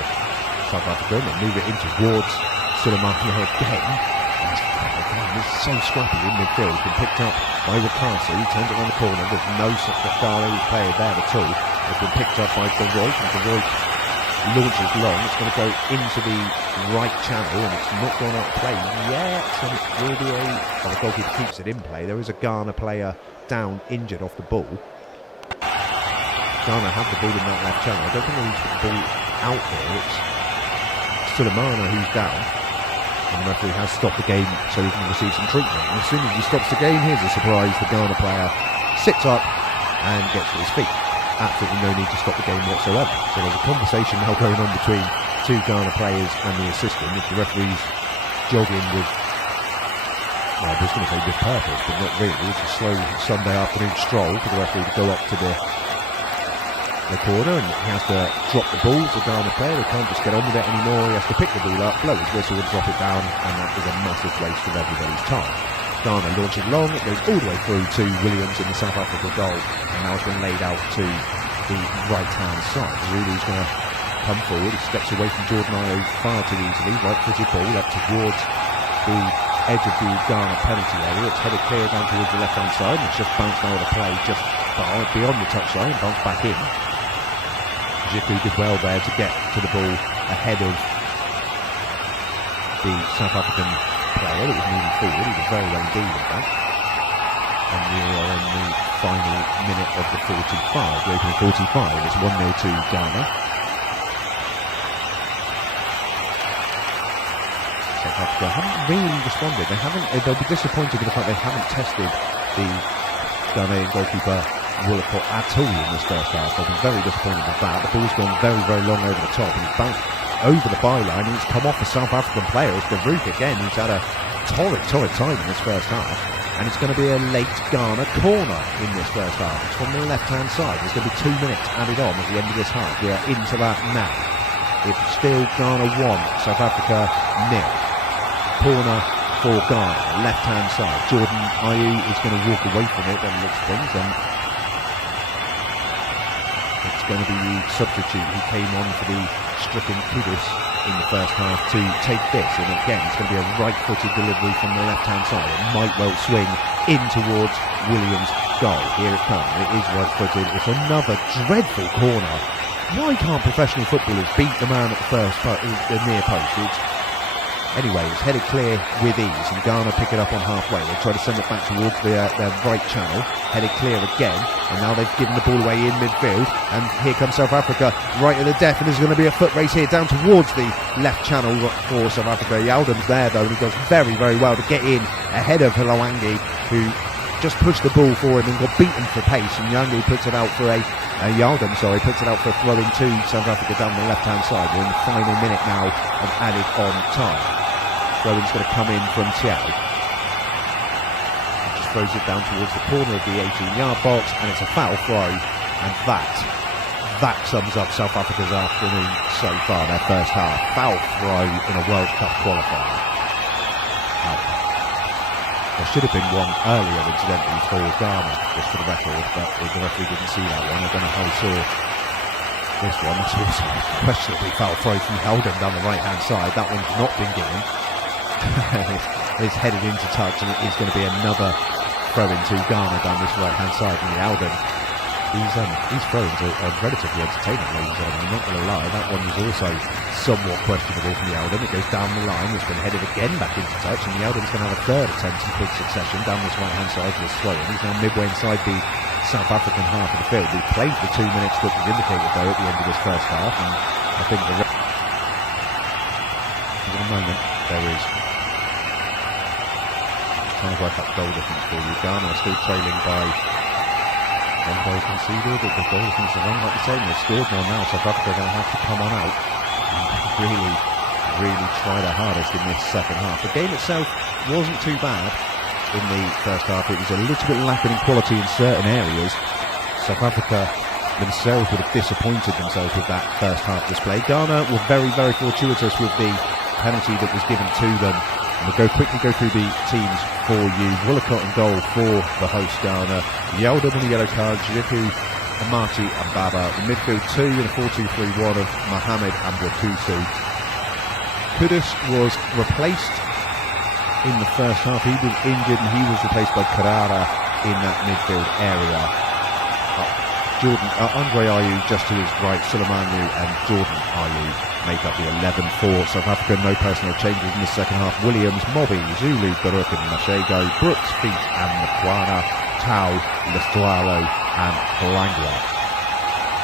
South Africa, and they move it in towards Sulemana again. It's so scrappy in midfield. It's been picked up by Wakasi. He turns it around the corner. There's no Ghana player there at all. It's been picked up by Deroy, and Deroy launches long. It's going to go into the right channel, and it's not gone out play yet. And it will be the goalkeeper keeps it in play. There is a Ghana player down, injured off the ball. Ghana have the ball in that left channel. I don't think they need to put the ball out there. It's Sulemana who's down. And the referee has stopped the game so he can receive some treatment. And as soon as he stops the game, here's a surprise. The Ghana player sits up and gets to his feet. Absolutely no need to stop the game whatsoever. So there's a conversation now going on between 2 Ghana players and the assistant. If the referee's jogging with, well, I was going to say with purpose, but not really. It's a slow Sunday afternoon stroll for the referee to go up to the corner, and he has to drop the ball to Ghana player. They can't just get on with it anymore. He has to pick the ball up, blow his whistle and drop it down, and that is a massive waste of everybody's time. Ghana launches long, it goes all the way through to Williams in the South Africa goal, and now it's been laid out to the right-hand side. Rudu's going to come forward. He steps away from Jordan Ayew far too easily. Right-footed ball up towards the edge of the Ghana penalty area. It's headed clear down towards the left-hand side, and it's just bounced out of the play just beyond the touchline and bounced back in. Jiku did well there to get to the ball ahead of the South African player that was moving forward. He was very well indeed at that. And we are in the final minute of the 45, the opening 45. It's 1-0 to Ghana. South Africa haven't really responded. They'll be disappointed with the fact they haven't tested the Ghanaian goalkeeper Woolacott at all in this first half. They'll be very disappointed with that. The ball's gone very, very long over the top, and he's bounced over the byline, and it's come off a South African player. It's Farouk again, who's had a torrid time in this first half, and it's going to be a late Ghana corner in this first half. It's from the left-hand side. There's going to be 2 minutes added on at the end of this half. We are into that now. It's still Ghana 1, South Africa 0. Corner for Ghana, left-hand side. Jordan Ayew is going to walk away from it, and looks things, and it's going to be the substitute who came on for the stricken Kudus in the first half to take this, and again it's going to be a right-footed delivery from the left-hand side. It might well swing in towards Williams' goal. Here it comes. It is right-footed. It's another dreadful corner. Why can't professional footballers beat the man at the near post? Anyway, it's headed clear with ease, and Ghana pick it up on halfway. They try to send it back towards their right channel, headed clear again, and now they've given the ball away in midfield, and here comes South Africa right at the death, and there's going to be a foot race here down towards the left channel for South Africa. Yaldum's there though, and he does very, very well to get in ahead of Hloangi, who just pushed the ball for him and got beaten for pace, and Yaldum puts it out for Yaldum puts it out for a throw in to South Africa down the left-hand side. We're in the final minute now of added on time. Throw-in's going to come in from Tiao. He just throws it down towards the corner of the 18-yard box, and it's a foul throw, and that sums up South Africa's afternoon so far, their first half. Foul throw in a World Cup qualifier. There should have been one earlier, incidentally, for Ghana, just for the record, but the referee didn't see that one. I don't know how he saw this one. That's also a questionably foul throw from Yaldum down the right-hand side. That one's not been given. It's headed into touch, and it is going to be another throw into Ghana down this right-hand side from Yaldum. These throw-ins are relatively entertaining, ladies and gentlemen. I'm not going to lie, that one was also somewhat questionable from Yaldum. It goes down the line, it's been headed again back into touch, and Yaldum's going to have a third attempt in quick succession down this right-hand side for this throw-in. He's now midway inside the South African half of the field. He played the 2 minutes that was indicated though at the end of this first half, and I think in a moment there is trying to work up goal difference for you. Ghana are still trailing by one goal conceded, but the goal difference is around about the same. They've scored more now. South Africa are going to have to come on out and really try their hardest in this second half. The game itself wasn't too bad in the first half. It was a little bit lacking in quality in certain areas. South Africa themselves would have disappointed themselves with that first half display. Ghana were very, very fortuitous with the penalty that was given to them. And we'll quickly go through the teams for you. Woolacott in goal for the host Ghana. Yaldum on the yellow card. Jiku, Amati and Baba. The midfield 2 in a 4-2-3-1 of Mohamed and Wakusu. Kudus was replaced in the first half. He was injured and he was replaced by Carrara in that midfield area. Andre Ayew just to his right, Sulemanu and Jordan Ayew make up the 11 for South Africa. No personal changes in the second half. Williams, Mobby, Zulu, Baruch and Mashego, Brooks, Feet and Mkwana, Tau, Lestralo and Kalangwa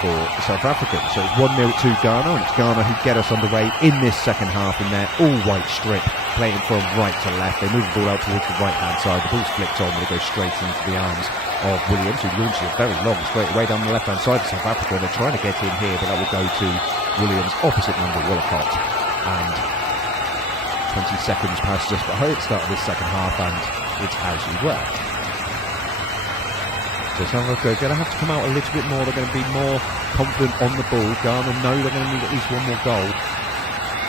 for the South Africans. So it's 1-0 to Ghana, and it's Ghana who get us underway in this second half in their all-white strip, playing from right to left. They move the ball out towards the right-hand side. The ball's flicked on, but it goes straight into the arms of Williams, who launches it very long straight away down the left-hand side of South Africa. They're trying to get in here, but that will go to Williams, opposite number Woolacott. And 20 seconds past just before the start of this second half, and it's as you were. So South Africa are going to have to come out a little bit more. They're going to be more confident on the ball. Ghana know they're going to need at least one more goal.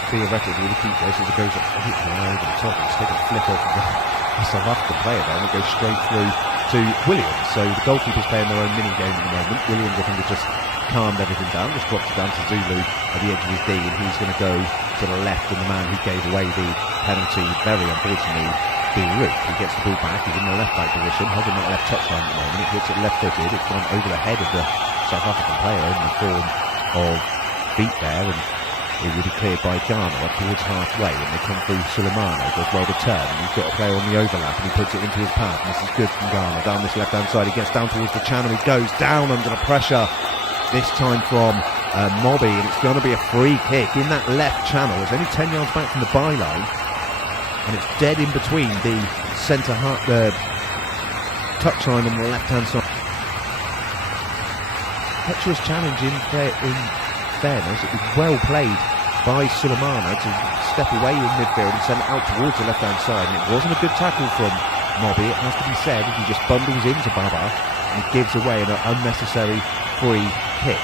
Theoretically, to keep this as it goes over the top. It's taking a flick off the South African player there, and it goes straight through to Williams. So the goalkeeper's playing their own mini-game at the moment. Williams, I think, has just calmed everything down, just dropped it down to Zulu at the edge of his D, and he's going to go to the left, and the man who gave away the penalty, very unfortunately, Baruch. He gets the ball back, he's in the left-back position, hovering that left touchline at the moment. It hits it left-footed, it's gone over the head of the South African player in the form of Feet there, and it will be cleared by Ghana towards halfway, and they come through Sulemano, does well to turn, and he's got a player on the overlap, and he puts it into his path, and this is good from Ghana. Down this left-hand side, he gets down towards the channel, he goes down under the pressure, this time from Mobby, and it's going to be a free kick in that left channel. It's only 10 yards back from the byline. and it's dead in between the centre touchline on the left-hand side. Petrus challenge in fairness. It was well played by Sulemana to step away in midfield and send it out towards the left-hand side, and it wasn't a good tackle from Mobby, it has to be said. He just bundles into Baba and he gives away an unnecessary free kick.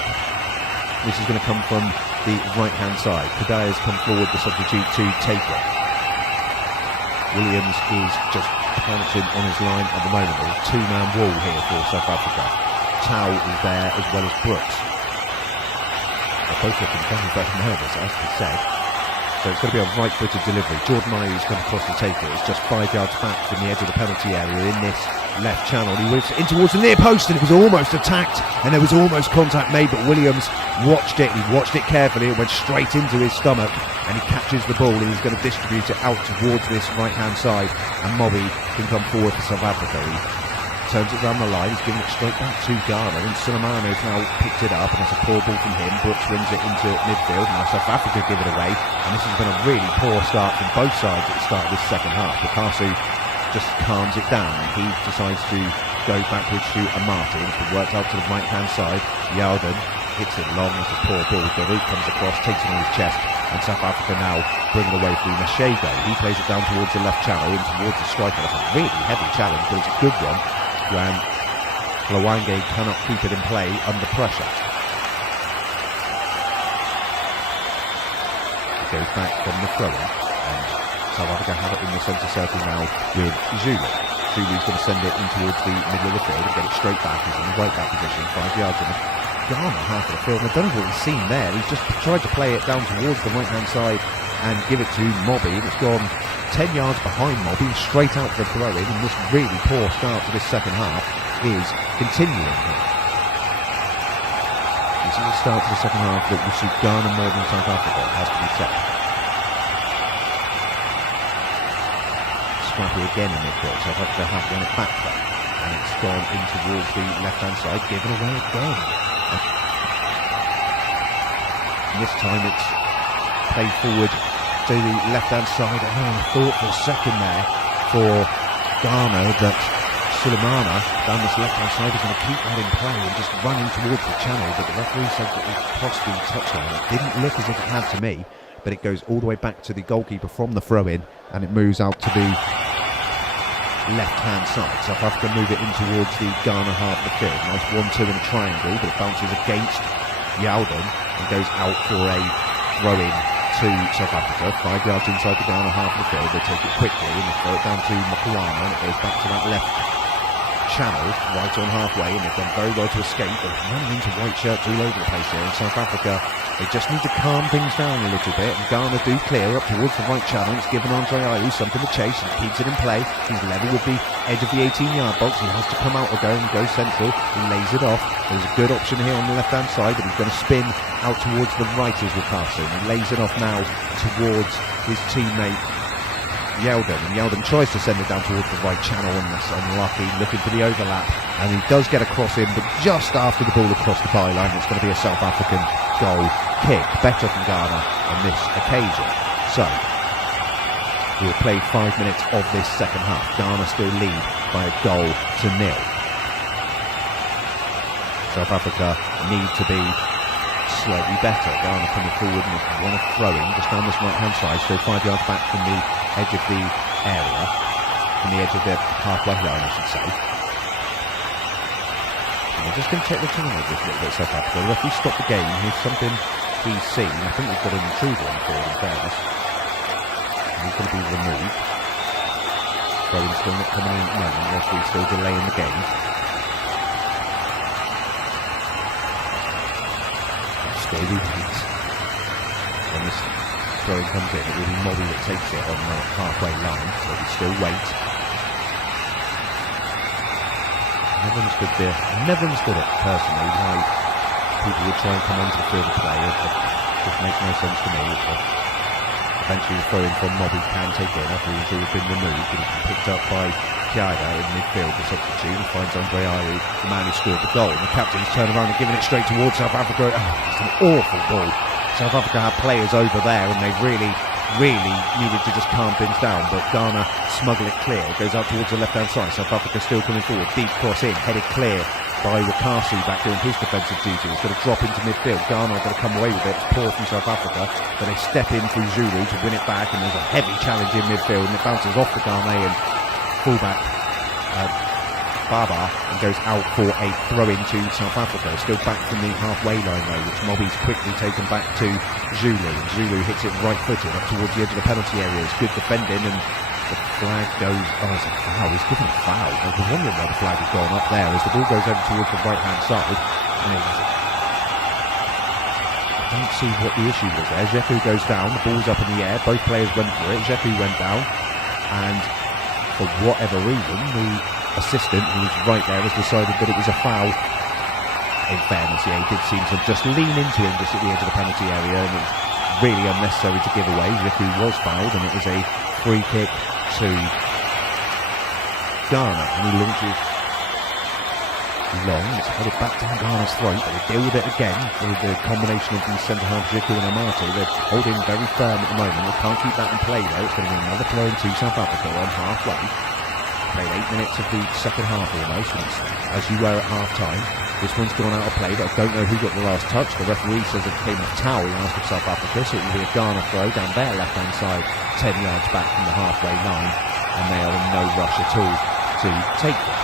This is going to come from the right-hand side. Kadai has come forward, the substitute, to take it. Williams is just pouncing on his line at the moment. There's a two-man wall here for South Africa. Tau is there as well as Brooks. They're both looking very nervous, as we said. So it's going to be a right-footed delivery. Jordan Mayu is going to cross the take it. It's just 5 yards back from the edge of the penalty area in this left channel. He whips in towards the near post, and it was almost attacked, and there was almost contact made, but Williams watched it. He watched it carefully. It went straight into his stomach, and he catches the ball, and he's going to distribute it out towards this right-hand side, and Mobby can come forward for South Africa. He turns it down the line. He's giving it straight back to Ghana, and Sulemana has now picked it up, and that's a poor ball from him. Brooks wins it into midfield. Now South Africa give it away, and this has been a really poor start from both sides at the start of this second half. Lukasu just calms it down, and he decides to go backwards to Amati. It's been worked out to the right-hand side. Yalden hits it long. It's a poor ball. Darouk comes across, takes it on his chest, and South Africa now bring it away through Mashego. He plays it down towards the left channel, in towards the striker. That's a really heavy challenge, but it's a good one. When Lawange cannot keep it in play under pressure. It goes back from the throw-in, and South Africa have it in the centre circle now with Zulu. Zulu's going to send it in towards the middle of the field and get it straight back. He's in the right back position, 5 yards in the Ghana half of the field. And I don't know what he's seen there. He's just tried to play it down towards the right-hand side and give it to Mobby, and it's gone 10 yards behind Mobby, straight out for a throw-in, and this really poor start to this second half is continuing here. This is a start to the second half that will suit Ghana more than South Africa, it has to be said. Scrappy again in midfield. South Africa have won it back there, and it's gone in towards the left-hand side, given away again. And this time it's played forward to the left-hand side. I thought for a second there for Ghana that Sulemana down this left-hand side is going to keep that in play and just running towards the channel, but the referee said that it crossed the touchline. It didn't look as if it had to me, but it goes all the way back to the goalkeeper from the throw-in, and it moves out to the left-hand side. South Africa move it in towards the Ghana half of the field. Nice 1-2 in a triangle, but it bounces against Yalden and goes out for a throw-in to South Africa, 5 yards inside the Ghana half of the field. They take it quickly and they throw it down to Mokoana, and it goes back to that left channel, right on halfway, and they've done very well to escape. They're running into white shirts all over the place here in South Africa. They just need to calm things down a little bit, and Ghana do clear up towards the right channel. It's given Andre Ayew something to chase, and keeps it in play. He's level with the edge of the 18-yard box. He has to come out again and go central. He lays it off. There's a good option here on the left-hand side, but he's going to spin out towards the right as Lukasu. He lays it off now towards his teammate Yalden, and Yalden tries to send it down towards the right channel, and that's unlucky, looking for the overlap, and he does get a cross in, but just after the ball across the byline. It's going to be a South African goal kick, better from Ghana on this occasion. So we'll play 5 minutes of this second half. Ghana still lead by a goal to nil. South Africa need to be slightly better. Ghana coming forward and want to throw in just down this right-hand side, so 5 yards back from the edge of the area, from the edge of the halfway line, I should say. And we're just going to check the time of this little bit, South Africa. If we stop the game, here's something he's seen. I think we've got an intruder on the field, in fairness. And he's going to be removed. Throwing still not coming in at the moment, referee still delaying the game. Still repeat. When this throwing comes in, it will be Mobby that takes it on the halfway line, so we still wait. Never understood it personally, why people would try and come onto the field of play. It just makes no sense to me. Eventually the throw-in from Mobby can take it after he's already been removed, and it's picked up by Kiada in midfield, the substitute, and finds Andre Ayew, the man who scored the goal. And the captain's turned around and given it straight towards South Africa. Oh, it's an awful ball. South Africa have players over there, and they've really really needed to just calm things down, but Ghana smuggle it clear. It goes out towards the left-hand side. South Africa still coming forward. Deep cross in, headed clear by Wakasi back doing his defensive duty. It's going to drop into midfield. Ghana are going to come away with it. It's poor from South Africa, but they step in through Zulu to win it back, and there's a heavy challenge in midfield, and it bounces off the Ghanaian fullback Baba and goes out for a throw into South Africa. Still back from the halfway line though, which Mobby's quickly taken back to Zulu. Zulu hits it right-footed up towards the edge of the penalty area. It's good defending, and the flag goes, it's a foul. He's given a foul. I was wondering why the flag had gone up there as the ball goes over towards the right-hand side. And I don't see what the issue was there. Zeku goes down, the ball's up in the air, both players went for it. Zeku went down, and for whatever reason, the assistant, who was right there, has decided that it was a foul. In fairness, he did seem to just lean into him just at the edge of the penalty area, and it's really unnecessary to give away. Zeku was fouled, and it is a free kick to Ghana, and he launches long. It's headed back down Ghana's throat, but they deal with it again with the combination of the centre-half Ziku and Amati. They're holding very firm at the moment. They can't keep that in play though. It's going to be another throw into South Africa on halfway. Played 8 minutes of the second half almost, and as you were at half-time. This one's gone out of play, but I don't know who got the last touch. The referee says it came off Tau, he asked of South Africa, so it will be a Ghana throw down their left-hand side, 10 yards back from the halfway line, and they are in no rush at all to take it.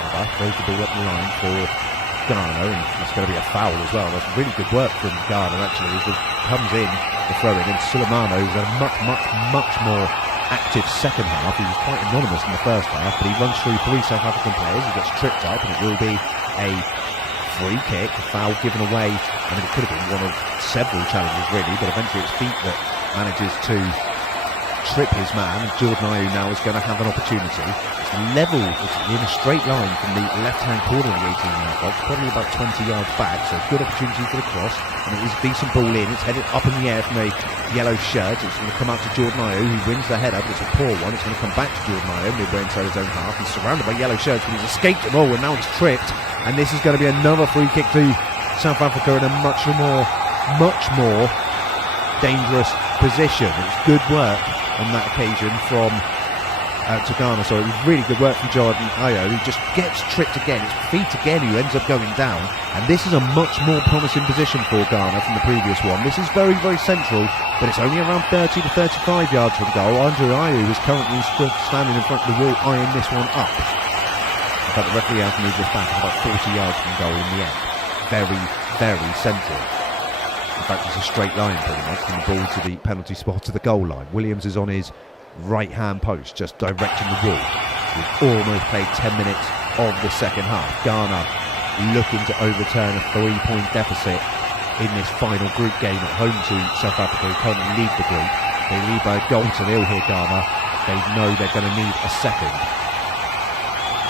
Baba throws the ball up the line for Ghana, and it's going to be a foul as well. That's really good work from Ghana actually, as it comes in, the throw in, and Sulemano is a much more active second half. He was quite anonymous in the first half, but he runs through 3 South African players. He gets tripped up, and it will be a free kick, a foul given away. I mean, it could have been one of several challenges really, but eventually it's Feet that manages to trip his man. Jordan Ayew now is going to have an opportunity. It's level, it's in a straight line from the left-hand corner of the 18-yard box, probably about 20 yards back, so good opportunity for the cross, and it is a decent ball in. It's headed up in the air from a yellow shirt. It's going to come out to Jordan Ayew, who wins the header, but it's a poor one. It's going to come back to Jordan Ayew, midway inside his own half. He's surrounded by yellow shirts, but he's escaped them all, and now he's tripped, and this is going to be another free kick to South Africa in a much more dangerous position. It's good work on that occasion from Ghana. So it was really good work from Jordan Ayew. He just gets tripped again. It's Feet again who ends up going down, and this is a much more promising position for Ghana from the previous one. This is very central, but it's only around 30 to 35 yards from goal. Andrew Ayew is currently standing in front of the wall eyeing this one up. In fact, the referee has moved this back about 40 yards from goal in the end. Very central. In fact, it's a straight line pretty much from the ball to the penalty spot to the goal line. Williams is on his right-hand post, just directing the wall. We've almost played 10 minutes of the second half. Ghana looking to overturn a 3-point deficit in this final group game at home to South Africa, who currently lead the group. They lead by a goal to nil here, Ghana. They know they're going to need a second.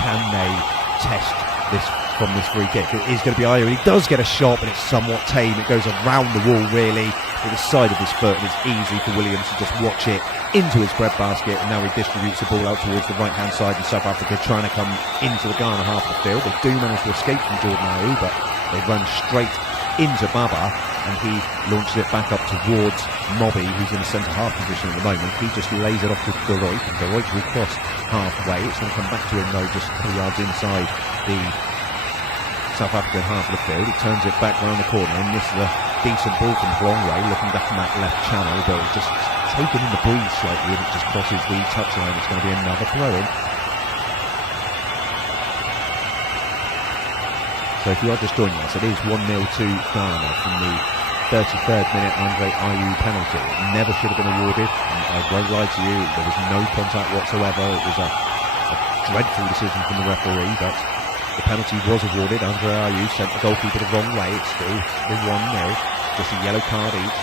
Can they test this from this free kick? It is going to be Ayew. He does get a shot, but it's somewhat tame. It goes around the wall really with the side of his foot, and it's easy for Williams to just watch it into his breadbasket, and now he distributes the ball out towards the right hand side, and South Africa trying to come into the Ghana half of the field. They do manage to escape from Jordan Ayew, but they run straight into Baba, and he launches it back up towards Mobby, who's in the centre half position at the moment. He just lays it off to Deroit, and Deroit will cross halfway. It's going to come back to him though, just a couple of yards inside the South African half of the field. He turns it back round the corner, and this is a decent ball from Blongway, looking back in that left channel, but it's just taken in the breeze slightly, and it just crosses the touchline. It's going to be another throw-in. So if you are just joining us, it is 1-0 to Ghana from the 33rd minute Andre Ayew penalty. It never should have been awarded, and I won't lie to you, there was no contact whatsoever. It was a dreadful decision from the referee, but the penalty was awarded. Andre Ayew sent the goalkeeper the wrong way. It's still the 1-0. Just a yellow card each.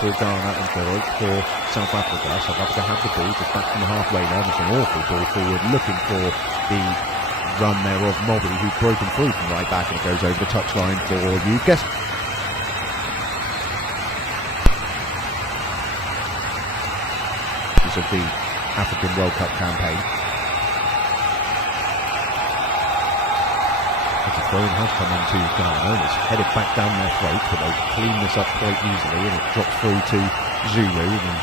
For Ghana and Deroit for South Africa. South Africa have the ball just back from the halfway line. It's an awful ball forward, looking for the run there of Mobby, who's broken through from right back, and it goes over the touchline for, you guessed, of the African World Cup campaign. throw-in has come into Ghana, and it's headed back down their throat, but they clean this up quite easily, and it drops through to Zulu, and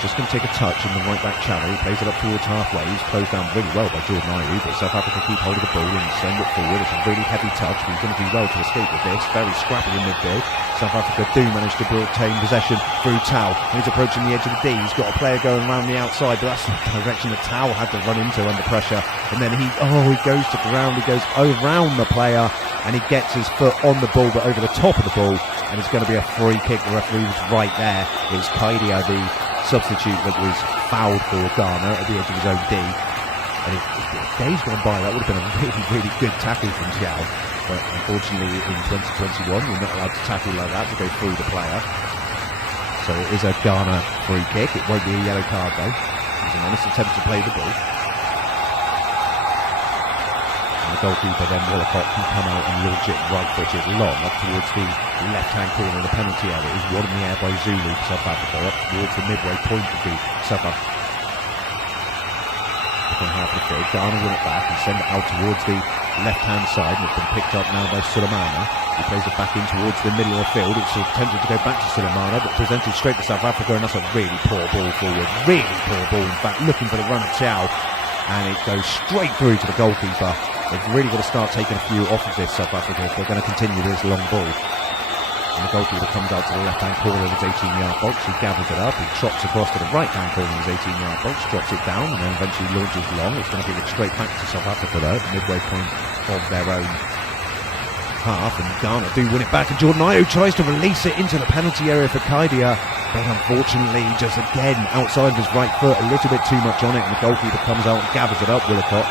just going to take a touch in the right back channel. He plays it up towards halfway. He's closed down really well by Jordan Ayew, but South Africa keep hold of the ball and send it forward. It's a really heavy touch, but he's going to do well to escape with this. Very scrappy in midfield. South Africa do manage to retain possession through Tau. He's approaching the edge of the D. He's got a player going around the outside, but that's the direction that Tau had to run into under pressure. And then he goes to ground. He goes around the player, and he gets his foot on the ball, but over the top of the ball. And it's going to be a free kick. The referee was right there. It was Kaidia, the substitute, that was fouled for Ghana at the edge of his own D. And if days gone by, that would have been a really, really good tackle from Tiao. But unfortunately, in 2021, you're not allowed to tackle like that to go through the player. So it is a Ghana free kick. It won't be a yellow card though. It was an honest attempt to play the ball. And the goalkeeper then, Willicott, can come out and launch it right-footed long up towards the left-hand corner of the penalty area. It was one in the air by Zulu for South Africa, up towards the midway point of the South African half of the field. Ghana win it back and send it out towards the left-hand side, and it's been picked up now by Sulemana. He plays it back in towards the middle of the field. It's attempted to go back to Sulemana, but presented straight to South Africa, and that's a really poor ball forward. Really poor ball, in fact, looking for the run of Tiao, and it goes straight through to the goalkeeper. They've really got to start taking a few off of this, South Africa, if they're going to continue this long ball. And the goalkeeper comes out to the left-hand corner of his 18-yard box. He gathers it up. He trots across to the right-hand corner of his 18-yard box, drops it down, and then eventually launches long. It's going to give it straight back to South Africa, though, at the midway point of their own half. And Ghana do win it back, and Jordan Ayew tries to release it into the penalty area for Kaidia, but unfortunately, just again, outside of his right foot, a little bit too much on it, and the goalkeeper comes out and gathers it up, Willicott.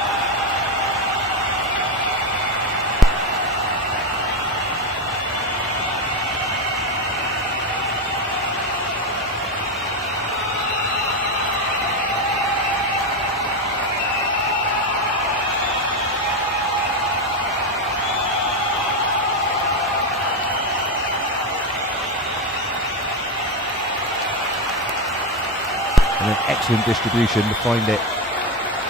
And an excellent distribution to find it,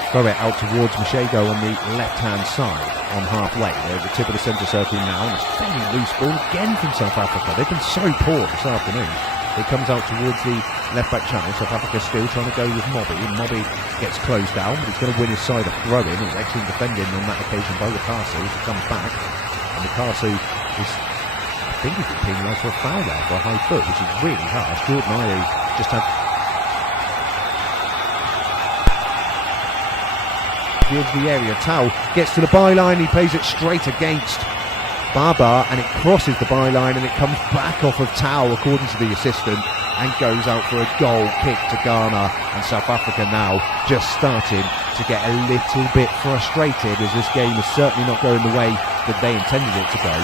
throw it out towards Mashego on the left-hand side on halfway. They're at the tip of the centre circle now, and it's a fairly loose ball again from South Africa. They've been so poor this afternoon. It comes out towards the left-back channel. South Africa still trying to go with Mobby, and Mobby gets closed down, but he's going to win his side of throw-in. It was excellent defending on that occasion by Lukasu as it comes back. And Lukasu is, I think he's been penalised for a foul there for a high foot, which is really harsh. Jordan Ayew just had the edge of the area. Tau gets to the byline, he plays it straight against Baba, and it crosses the byline, and it comes back off of Tau, according to the assistant, and goes out for a goal kick to Ghana. And South Africa now just starting to get a little bit frustrated, as this game is certainly not going the way that they intended it to go.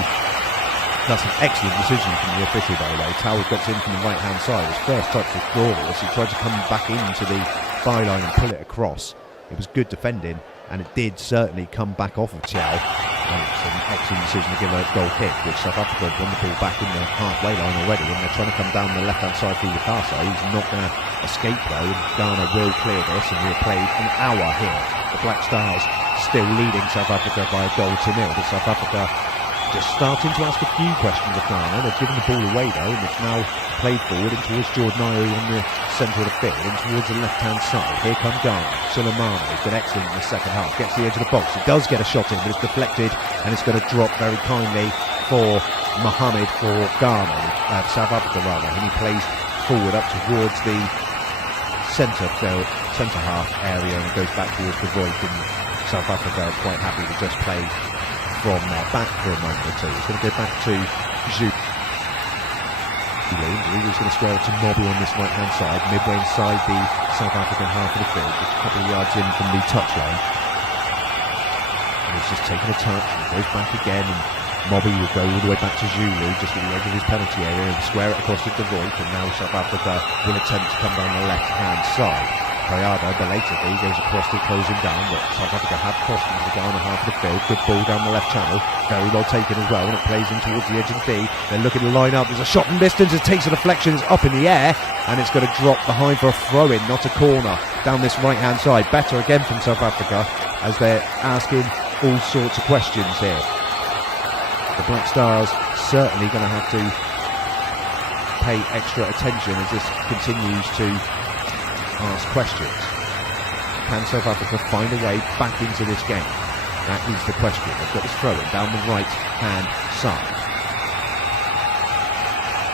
That's an excellent decision from the official, by the way. Tau gets in from the right hand side. His first touch was glorious. He tried to come back into the byline and pull it across. It was good defending, and it did certainly come back off of Tiao. And it's an excellent decision to give a goal kick, which South Africa have won the ball back in the halfway line already, and they're trying to come down the left-hand side through Lukasu. He's not going to escape though, and Ghana will clear this, and we'll play an hour here. The Black Stars still leading South Africa by a goal to nil, but South Africa just starting to ask a few questions of Ghana. They've given the ball away though, and it's now played forward and towards Jordan Ayew on the centre of the field and towards the left-hand side. Here comes Ghana. Sulemana has been excellent in the second half. Gets to the edge of the box. He does get a shot in, but it's deflected, and it's going to drop very kindly for Mohammed for Ghana, South Africa rather, and he plays forward up towards the centre half area, and it goes back towards the right, and South Africa are quite happy to just play from their back for a moment or two. It's going to go back to Zulu. He's going to square it to Mobby on this right-hand side, midway inside the South African half of the field, just a couple of yards in from the touchline. And he's just taking a touch, and he goes back again, and Mobby will go all the way back to Zulu, just at the edge of his penalty area, and square it across to De Voigt, and now South Africa will attempt to come down the left-hand side. Kayada belatedly goes across to close him down, but South Africa have crossed into the Ghana half of the field. Good ball down the left channel, very well taken as well, and it plays in towards the edge of the D. They're looking to line up, there's a shot from distance, it takes a deflection, it's up in the air, and it's going to drop behind for a throw-in, not a corner, down this right-hand side. Better again from South Africa, as they're asking all sorts of questions here. The Black Stars certainly going to have to pay extra attention as this continues to ask questions. Can South Africa find a way back into this game? That is the question. They've got this throw-in down the right-hand side.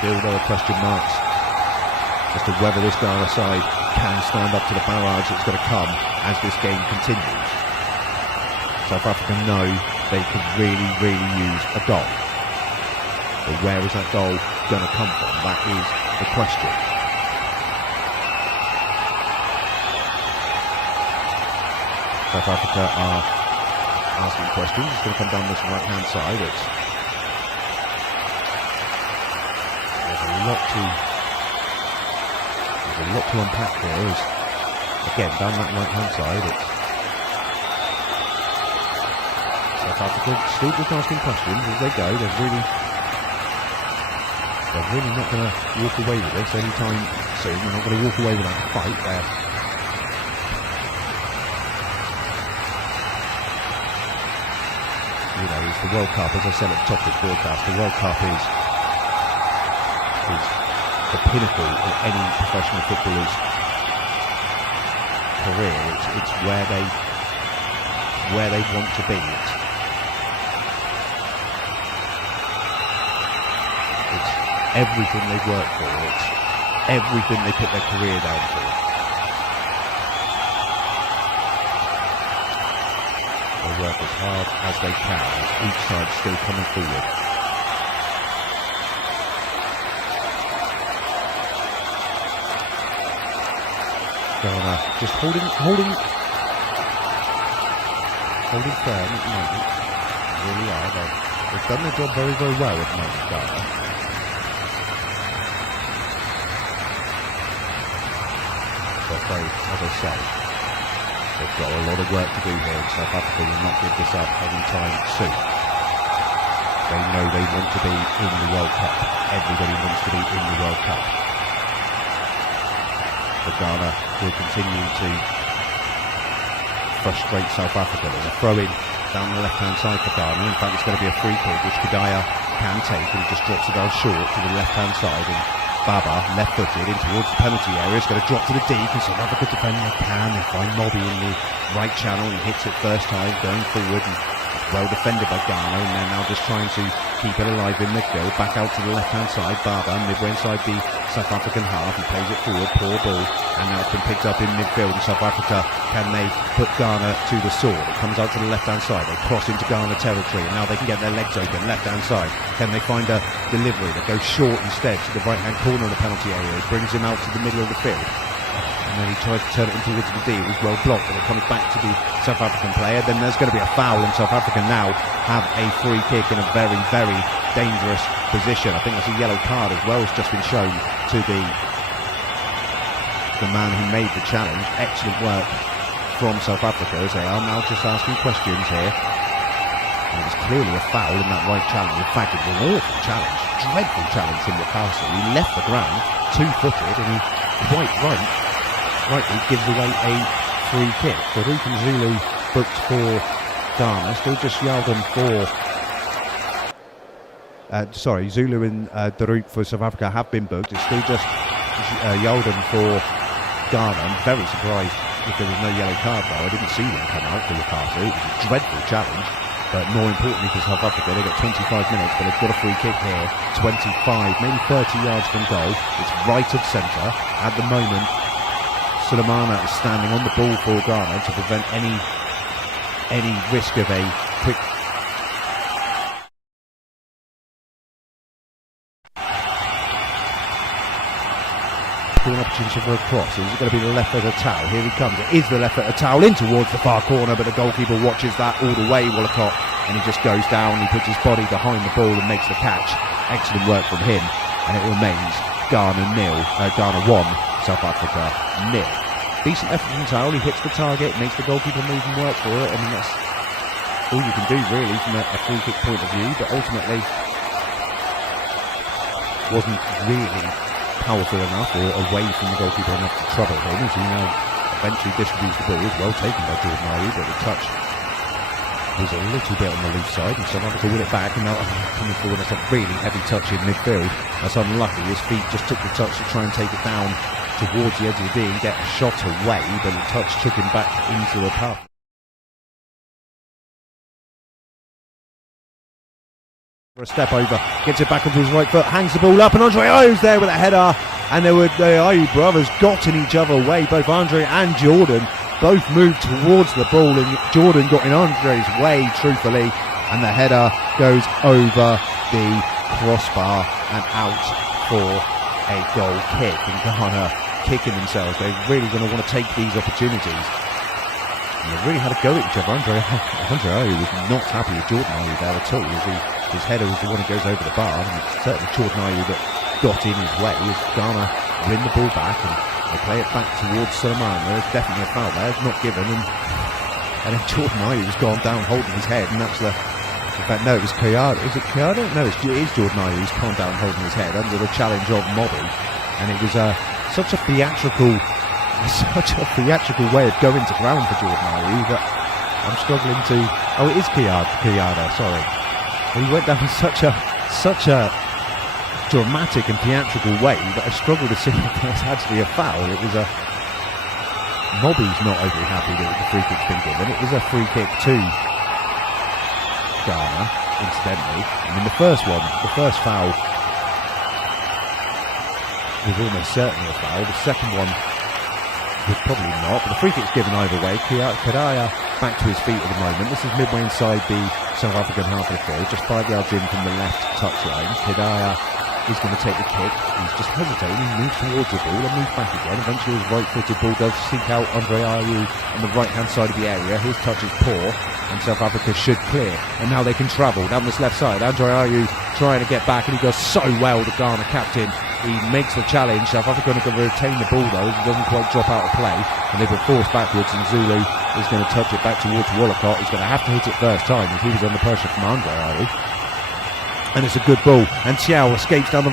Still there are question marks as to whether this Ghana side can stand up to the barrage that's going to come as this game continues. South Africa know they could really, really use a goal. But where is that goal going to come from? That is the question. South Africa are asking questions. It's going to come down this right-hand side. There's a lot to unpack here. Again, down that right-hand side, South Africa still just asking questions as they go. They're really not going to walk away with this anytime soon. They're not going to walk away with that fight there. You know, it's the World Cup, as I said at the top of this broadcast, the World Cup is the pinnacle of any professional footballer's career. It's where they want to be. It's everything they've worked for. It's everything they put their career down for. They work as hard as they can, as each side still coming forward. Ghana just holding firm at the moment. They really are. They've done their job very, very well at the moment, Ghana. But as I say, they've got a lot of work to do here, and South Africa will not give this up anytime soon. They know they want to be in the World Cup. Everybody wants to be in the World Cup. But Ghana will continue to frustrate South Africa. There's a throw-in down the left-hand side for Ghana. In fact, it's going to be a free kick, which Kadaya can take, and he just drops it down short to the left-hand side. And Baba, left-footed, in towards the penalty area. It's going to drop to the D, because South Africa defending they can. They find Mobby in the right channel. He hits it first time, going forward, and well defended by Ghana, and they're now just trying to keep it alive in midfield. Back out to the left-hand side. Baba, midway inside the South African half. He plays it forward, poor ball, and now it's been picked up in midfield. And South Africa, can they put Ghana to the sword? It comes out to the left-hand side. They cross into Ghana territory, and now they can get their legs open. Left-hand side. Can they find a delivery that goes short instead to the right-hand corner of the penalty area? It brings him out to the middle of the field. And then he tries to turn it in towards the D. It was well blocked, and it comes back to the South African player. Then there's going to be a foul, and South Africa now have a free kick in a very, very dangerous position. I think there's a yellow card as well has just been shown to the man who made the challenge. Excellent work from South Africa, as they are now just asking questions here. And it was clearly a foul in that right challenge. In fact, it was an awful challenge, dreadful challenge from Newcastle. He left the ground, two-footed, and he quite rightly gives away a free kick. Darup and Zulu booked for Ghana, still just Yaldon for Zulu and Darup for South Africa have been booked. It's still just Yaldon for Ghana. I'm very surprised if there was no yellow card though. I didn't see them come out for Newcastle. It was a dreadful challenge, but more importantly for South Africa, they've got 25 minutes, but they've got a free kick here, 25, maybe 30 yards from goal. It's right of centre. At the moment, Sulemana is standing on the ball for Ghana to prevent any risk of a quick an opportunity for a cross. Is it going to be the left footer Towel? Here he comes. It is the left footer Towel in towards the far corner, but the goalkeeper watches that all the way, Wollacott, and he just goes down. He puts his body behind the ball and makes the catch. Excellent work from him, and it remains Ghana 1, South Africa 0. Decent effort from Towel. He hits the target, makes the goalkeeper move and work for it. I mean, that's all you can do really from a free kick point of view, but ultimately wasn't really powerful enough or away from the goalkeeper enough to trouble him, as he now eventually distributes the ball. Well taken by Jordan Ayew, but the touch was a little bit on the loose side, and South Africa win it back, and now coming forward, that's a really heavy touch in midfield. That's unlucky. His feet just took the touch to try and take it down towards the edge of the D and get a shot away, but the touch took him back into the path. For a step over, gets it back onto his right foot, hangs the ball up, and Andre Ayew's there with a header, and the Ayew brothers got in each other way. Both Andre and Jordan both moved towards the ball, and Jordan got in Andre's way, truthfully, and the header goes over the crossbar and out for a goal kick. And Ghana kicking themselves. They're really going to want to take these opportunities. And they really had a go at each other. Andre Ayew was not happy with Jordan Ayew there at all. His header was the one that goes over the bar, and it's certainly Jordan Ayew that got in his way as Ghana win the ball back and they play it back towards Suleiman. There's definitely a foul there, it's not given, and then Jordan Ayew has gone down holding his head, and that's in fact no, it was Kayada. Is it Kayada? No, it is Jordan Ayew who's gone down holding his head under the challenge of Mobby, and it was such a theatrical way of going to ground for Jordan Ayew that I'm struggling to. Oh, it is Kayada. Sorry. He went down in such a dramatic and theatrical way that I struggle to see if that's actually a foul. It was Mobby's not overly happy that the free kick's been given. It was a free kick to Ghana, incidentally. I mean, the first foul was almost certainly a foul. The second one was probably not, but the free kick's given either way. Kadaya back to his feet at the moment. This is midway inside the South African half of the field, just 5 yards in from the left touchline. Kadaya is going to take the kick. He's just hesitating. He moves towards the ball and moves back again. Eventually his right-footed ball does seek out Andre Ayew on the right-hand side of the area. His touch is poor, and South Africa should clear. And now they can travel down this left side. Andre Ayew trying to get back, and he does so well, the Ghana captain. He makes the challenge. South Africa are going to retain the ball though. He doesn't quite drop out of play, and they've been forced backwards, and Zulu is going to touch it back towards Wallacott. He's going to have to hit it first time, as he was under pressure from Andre Ayew. And it's a good ball, and Xiao escapes down the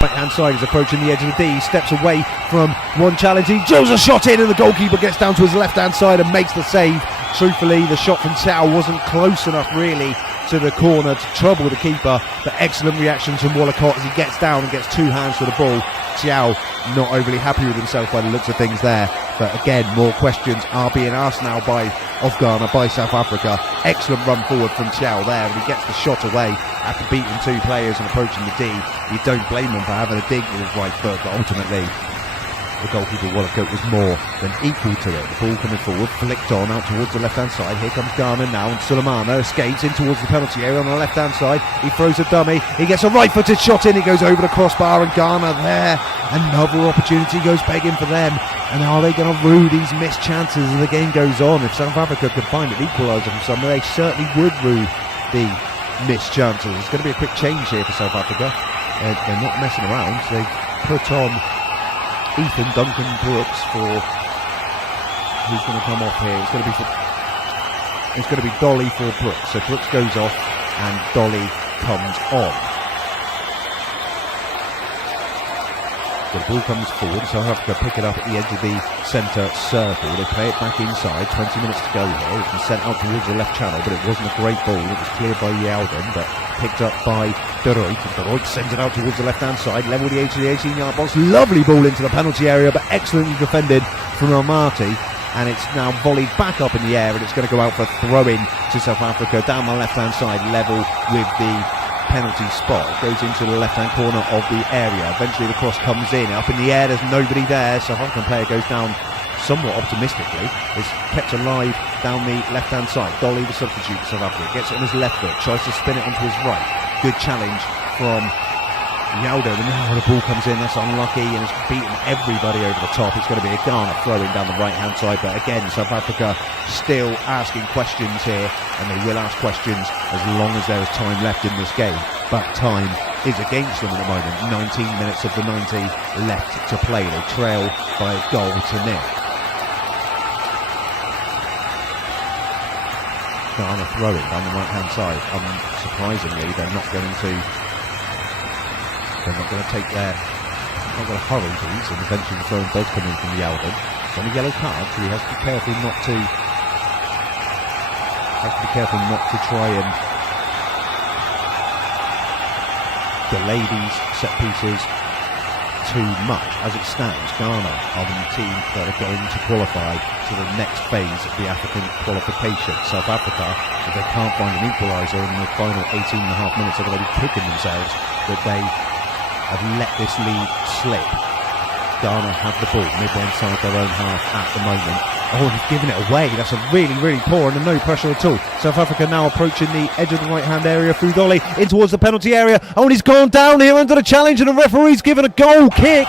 right-hand side. He's approaching the edge of the D. He steps away from one challenge. He drills a shot in, and the goalkeeper gets down to his left-hand side and makes the save. Truthfully, the shot from Xiao wasn't close enough, really, to the corner to trouble the keeper, but excellent reactions from Wallacott as he gets down and gets two hands to the ball. Xiao not overly happy with himself by the looks of things there, but again, more questions are being asked now of Ghana by South Africa. Excellent run forward from Xiao there, and he gets the shot away after beating two players and approaching the D. You don't blame him for having a dig with his right foot, but ultimately the goalkeeper Wallacott was more than equal to it. The ball coming forward, flicked on out towards the left-hand side. Here comes Ghana now, and Sulemana escapes in towards the penalty area on the left-hand side. He throws a dummy. He gets a right-footed shot in. He goes over the crossbar, and Ghana there. Another opportunity goes begging for them. And are they going to rue these missed chances as the game goes on? If South Africa could find an equaliser from somewhere, they certainly would rue the missed chances. It's going to be a quick change here for South Africa. They're not messing around. So they put on Ethan Duncan Brooks for who's going to come off here. It's going to be Dolly for Brooks. So Brooks goes off and Dolly comes on. The ball comes forward. South Africa pick it up at the edge of the centre circle. They play it back inside. 20 minutes to go here. It's been sent out towards the left channel, but it wasn't a great ball. It was cleared by Yalden, but picked up by De Ruyt. De Ruyt sends it out towards the left-hand side. Level the edge of the 18-yard box. Lovely ball into the penalty area, but excellently defended from Almaty. And it's now volleyed back up in the air, and it's going to go out for throw-in to South Africa down the left-hand side, level with the penalty spot. It goes into the left-hand corner of the area. Eventually the cross comes in. Up in the air, there's nobody there. South African player goes down somewhat optimistically. It's kept alive down the left-hand side. Dolly, the substitute for South Africa, gets it on his left foot, tries to spin it onto his right. Good challenge from Yaldo, and now the ball comes in. That's unlucky, and it's beaten everybody over the top. It's going to be a Ghana throw-in down the right-hand side, but again, South Africa still asking questions here, and they will ask questions as long as there is time left in this game. But time is against them at the moment. 19 minutes of the 90 left to play. They trail by a goal to nil. Ghana throwing down the right-hand side. Unsurprisingly, they're not going to hurry these, and eventually the throw does come in from Yalden. It's on a yellow card, so he has to be careful not to Has to be careful not to try and delay these set pieces too much. As it stands, Ghana are the team that are going to qualify to the next phase of the African qualification. South Africa, if they can't find an equaliser in the final 18.5 minutes, are going to be kicking themselves that they have let this lead slip. Ghana have the ball midway inside their own half at the moment. Oh, and he's given it away. That's a really, really poor and no pressure at all. South Africa now approaching the edge of the right-hand area. Fudoli in towards the penalty area. Oh, and he's gone down here under the challenge, and the referee's given a goal kick.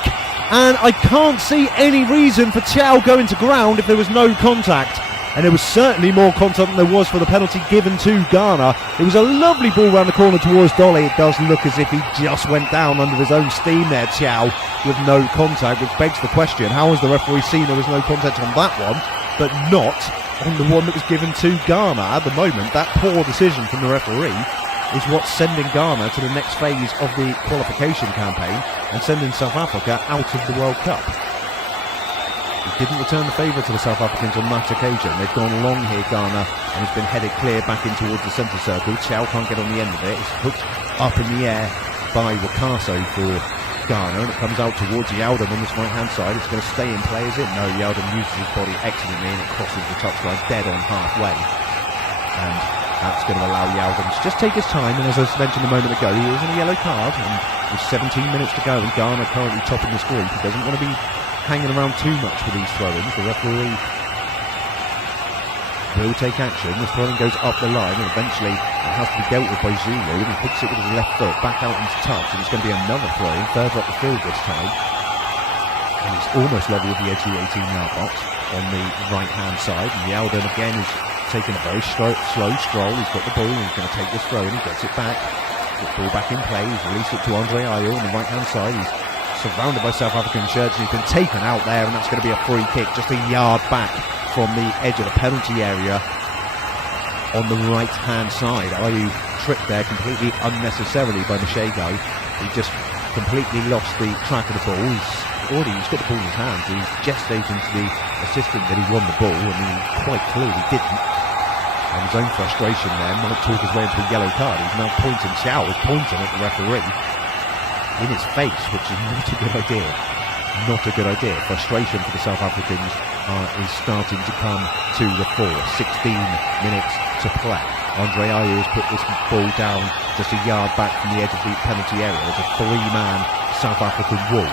And I can't see any reason for Chow going to ground if there was no contact. And there was certainly more contact than there was for the penalty given to Ghana. It was a lovely ball round the corner towards Dolly. It does look as if he just went down under his own steam there, Chow, with no contact, which begs the question, how has the referee seen there was no contact on that one, but not on the one that was given to Ghana? At the moment, that poor decision from the referee is what's sending Ghana to the next phase of the qualification campaign and sending South Africa out of the World Cup. He didn't return the favour to the South Africans on that occasion. They've gone long here, Ghana, and it's been headed clear back in towards the centre circle. Chow can't get on the end of it. It's hooked up in the air by Wakaso for Ghana, and it comes out towards Yaldum on this right-hand side. It's going to stay in play, is it? No, Yaldum uses his body excellently, and it crosses the touchline dead on halfway. And that's going to allow Yaldum to just take his time, and as I mentioned a moment ago, he is in a yellow card, and with 17 minutes to go, and Ghana currently topping this group. He doesn't want to be hanging around too much for these throw-ins. The referee will take action. This throw-in goes up the line, and eventually it has to be dealt with by Zulu, and he hooks it with his left foot back out into touch, and it's going to be another throw-in further up the field this time, and it's almost level with the edge of the 18-yard box on the right-hand side. And Yaldon again is taking a very slow stroll. He's got the ball, and he's going to take this throw-in. He gets it back, gets the ball back in play. He's released it to Andre Ayew on the right-hand side. He's surrounded by South African shirts, and he's been taken out there, and that's going to be a free kick just a yard back from the edge of the penalty area on the right-hand side. Ayew tripped there completely unnecessarily by Mashego. He just completely lost the track of the ball. He's got the ball in his hands. He's gestating to the assistant that he won the ball. I mean, quite clearly didn't. And his own frustration there might talk his way into a yellow card. He's now pointing, Chow is pointing at the referee in his face, which is not a good idea. Not a good idea. Frustration for the South Africans is starting to come to the fore. 16 minutes to play. Andre Ayew has put this ball down just a yard back from the edge of the penalty area. There's a three-man South African wall.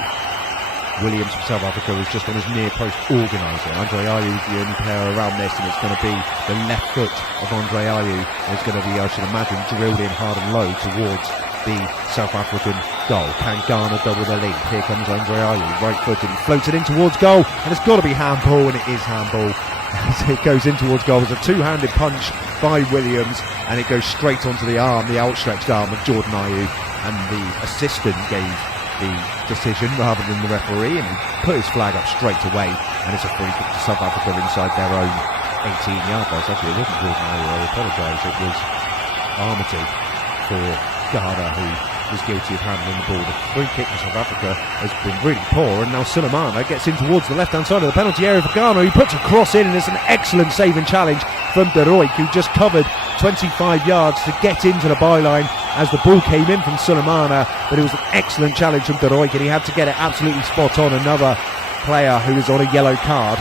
Williams from South Africa is just on his near post organising. Andre Ayew is the only player around this, and it's going to be the left foot of Andre Ayew. It's going to be, I should imagine, drilled in hard and low towards the South African goal. Can Ghana double their lead? Here comes Andre Ayew, right-footed, he floats it in towards goal, and it's got to be handball, and it is handball. It goes in towards goal. It's a two-handed punch by Williams, and it goes straight onto the arm, the outstretched arm of Jordan Ayew, and the assistant gave the decision rather than the referee, and he put his flag up straight away, and it's a free kick to South Africa inside their own 18-yard box. Actually, it wasn't Jordan Ayew, I apologise, it was Armitage for Ghana who was guilty of handling the ball. The free kick for South Africa has been really poor, and now Sulemana gets in towards the left-hand side of the penalty area for Ghana. He puts a cross in, and it's an excellent save and challenge from De Ruyck, who just covered 25 yards to get into the byline as the ball came in from Sulemana, but it was an excellent challenge from De Ruyck, and he had to get it absolutely spot on. Another player who is on a yellow card,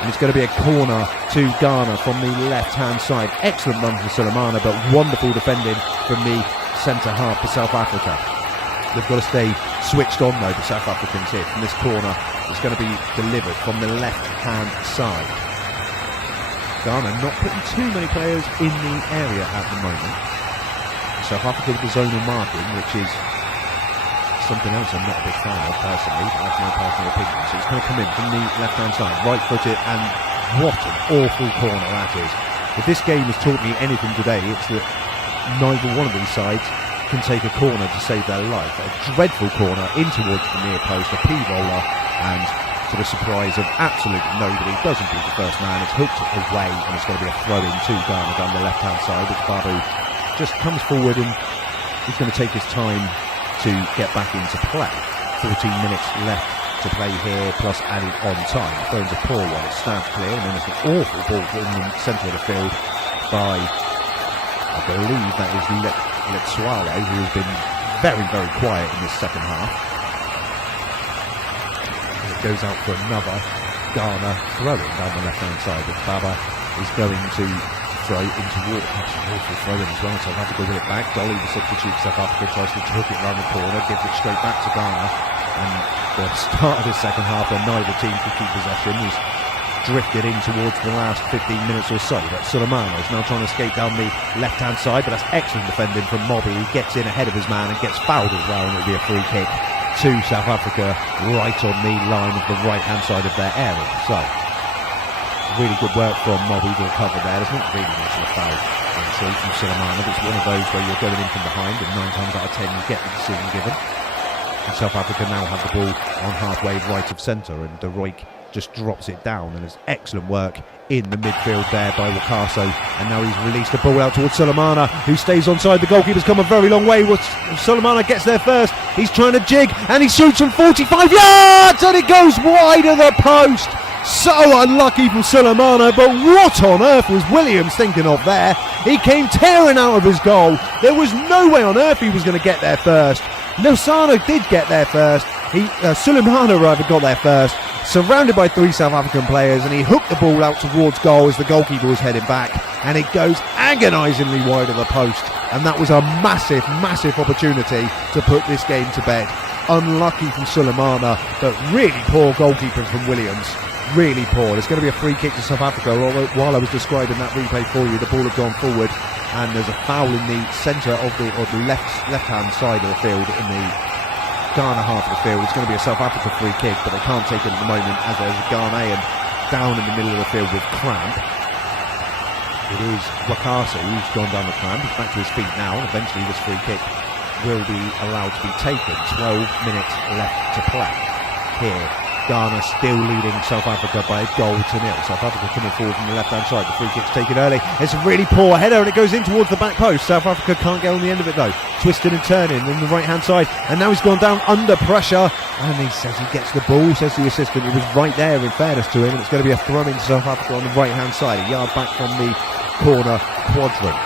and it's going to be a corner to Ghana from the left-hand side. Excellent run from Sulemana, but wonderful defending from the centre half for South Africa. They've got to stay switched on though, the South Africans here, from this corner. It's going to be delivered from the left-hand side. Ghana not putting too many players in the area at the moment. South Africa with the zonal marking, which is something else I'm not a big fan of personally, but that's my personal opinion. So it's going to come in from the left-hand side, right-footed, and what an awful corner that is. If this game has taught me anything today, it's that neither one of these sides can take a corner to save their life. A dreadful corner in towards the near post, a P-roller, and to the surprise of absolutely nobody, doesn't beat the first man, it's hooked away, and it's going to be a throw-in to Ghana down the left-hand side, which Babu just comes forward, and he's going to take his time to get back into play. 14 minutes left to play here, plus added on time. Throws a poor one, it stands clear, and then it's an awful ball in the centre of the field by, I believe that is Letsuale, who has been very, very quiet in this second half. And it goes out for another Ghana throwing down the left-hand side, but Baba is going to throw into water. That's an awful throw in as well. South Africa with it back. Dolly, the substitute, South Africa tries to hook it around the corner, gives it straight back to Ghana. And the start of the second half, when neither team could keep possession, was drifted in towards the last 15 minutes or so. But Sulemana is now trying to escape down the left-hand side, but that's excellent defending from Mobby. He gets in ahead of his man and gets fouled as well, and it'll be a free kick to South Africa right on the line of the right-hand side of their area. So, really good work from Mobby to recover there. There's not really much of a foul entry from Sulemana, but it's one of those where you're going in from behind, and 9 times out of 10 you get the decision given. And South Africa now have the ball on halfway right of centre, and De Ruyck just drops it down, and it's excellent work in the midfield there by Wakaso, and now he's released the ball out towards Sulemana, who stays onside. The goalkeeper's come a very long way. Sulemana gets there first, he's trying to jig, and he shoots from 45 yards, and it goes wide of the post. So unlucky from Sulemana, but what on earth was Williams thinking of there? He came tearing out of his goal. There was no way on earth he was going to get there first. Losano did get there first. Sulemana rather got there first, surrounded by 3 South African players, and he hooked the ball out towards goal as the goalkeeper was heading back, and it goes agonisingly wide of the post, and that was a massive, massive opportunity to put this game to bed. Unlucky from Sulemana, but really poor goalkeeping from Williams. Really poor. There's going to be a free kick to South Africa. While I was describing that replay for you, the ball had gone forward, and there's a foul in the centre of the left-hand side of the field, in the Ghana half of the field. It's going to be a South Africa free kick, but they can't take it at the moment as there's a Ghanaian down in the middle of the field with cramp. It is Wakaso who's gone down the cramp. He's back to his feet now, and eventually this free kick will be allowed to be taken. 12 minutes left to play here. Ghana still leading South Africa by a goal to nil. South Africa coming forward from the left-hand side. The free kick's taken early. It's a really poor header, and it goes in towards the back post. South Africa can't get on the end of it though. Twisting and turning on the right-hand side, and now he's gone down under pressure, and he says he gets the ball, says the assistant. It was right there, in fairness to him, and it's going to be a throw in to South Africa on the right-hand side, a yard back from the corner quadrant.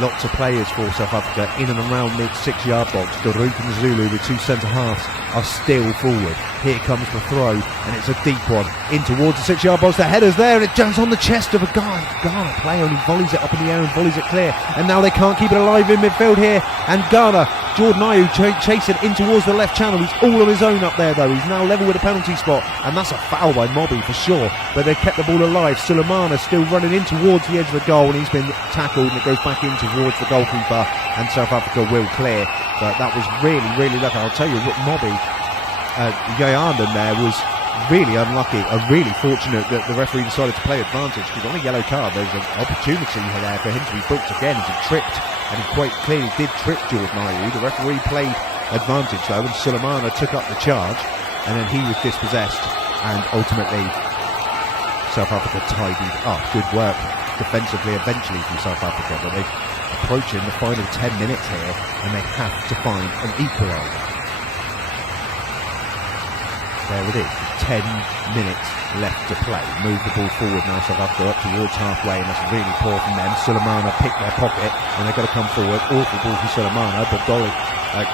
Lots of players for South Africa in and around the 6-yard box. Daruk and Zulu, the 2 centre-halves, are still forward. Here comes the throw, and it's a deep one in towards the 6-yard box. The header's there, and it jumps on the chest of a Ghana player, and he volleys it up in the air and volleys it clear. And now they can't keep it alive in midfield here. And Ghana, Jordan Ayew chasing in towards the left channel. He's all on his own up there though. He's now level with a penalty spot, and that's a foul by Mobby for sure. But they kept the ball alive. Sulemana still running in towards the edge of the goal, and he's been tackled, and it goes back in towards the goalkeeper, and South Africa will clear. But that was really, really lucky. I'll tell you what, Mobby, Yayandan there was really unlucky and really fortunate that the referee decided to play advantage, because on a yellow card there's an opportunity there for him to be booked again as he tripped, and he quite clearly did trip Jordan Ayew. The referee played advantage though, and Sulemana took up the charge, and then he was dispossessed, and ultimately South Africa tidied up. Good work defensively eventually from South Africa, but they're approaching the final 10 minutes here, and they have to find an equaliser. There it is, 10 minutes left to play. Move the ball forward now, South Africa up towards halfway, and that's really poor from them. Sulemana picked their pocket, and they've got to come forward. Awful ball from Sulemana, but Dolly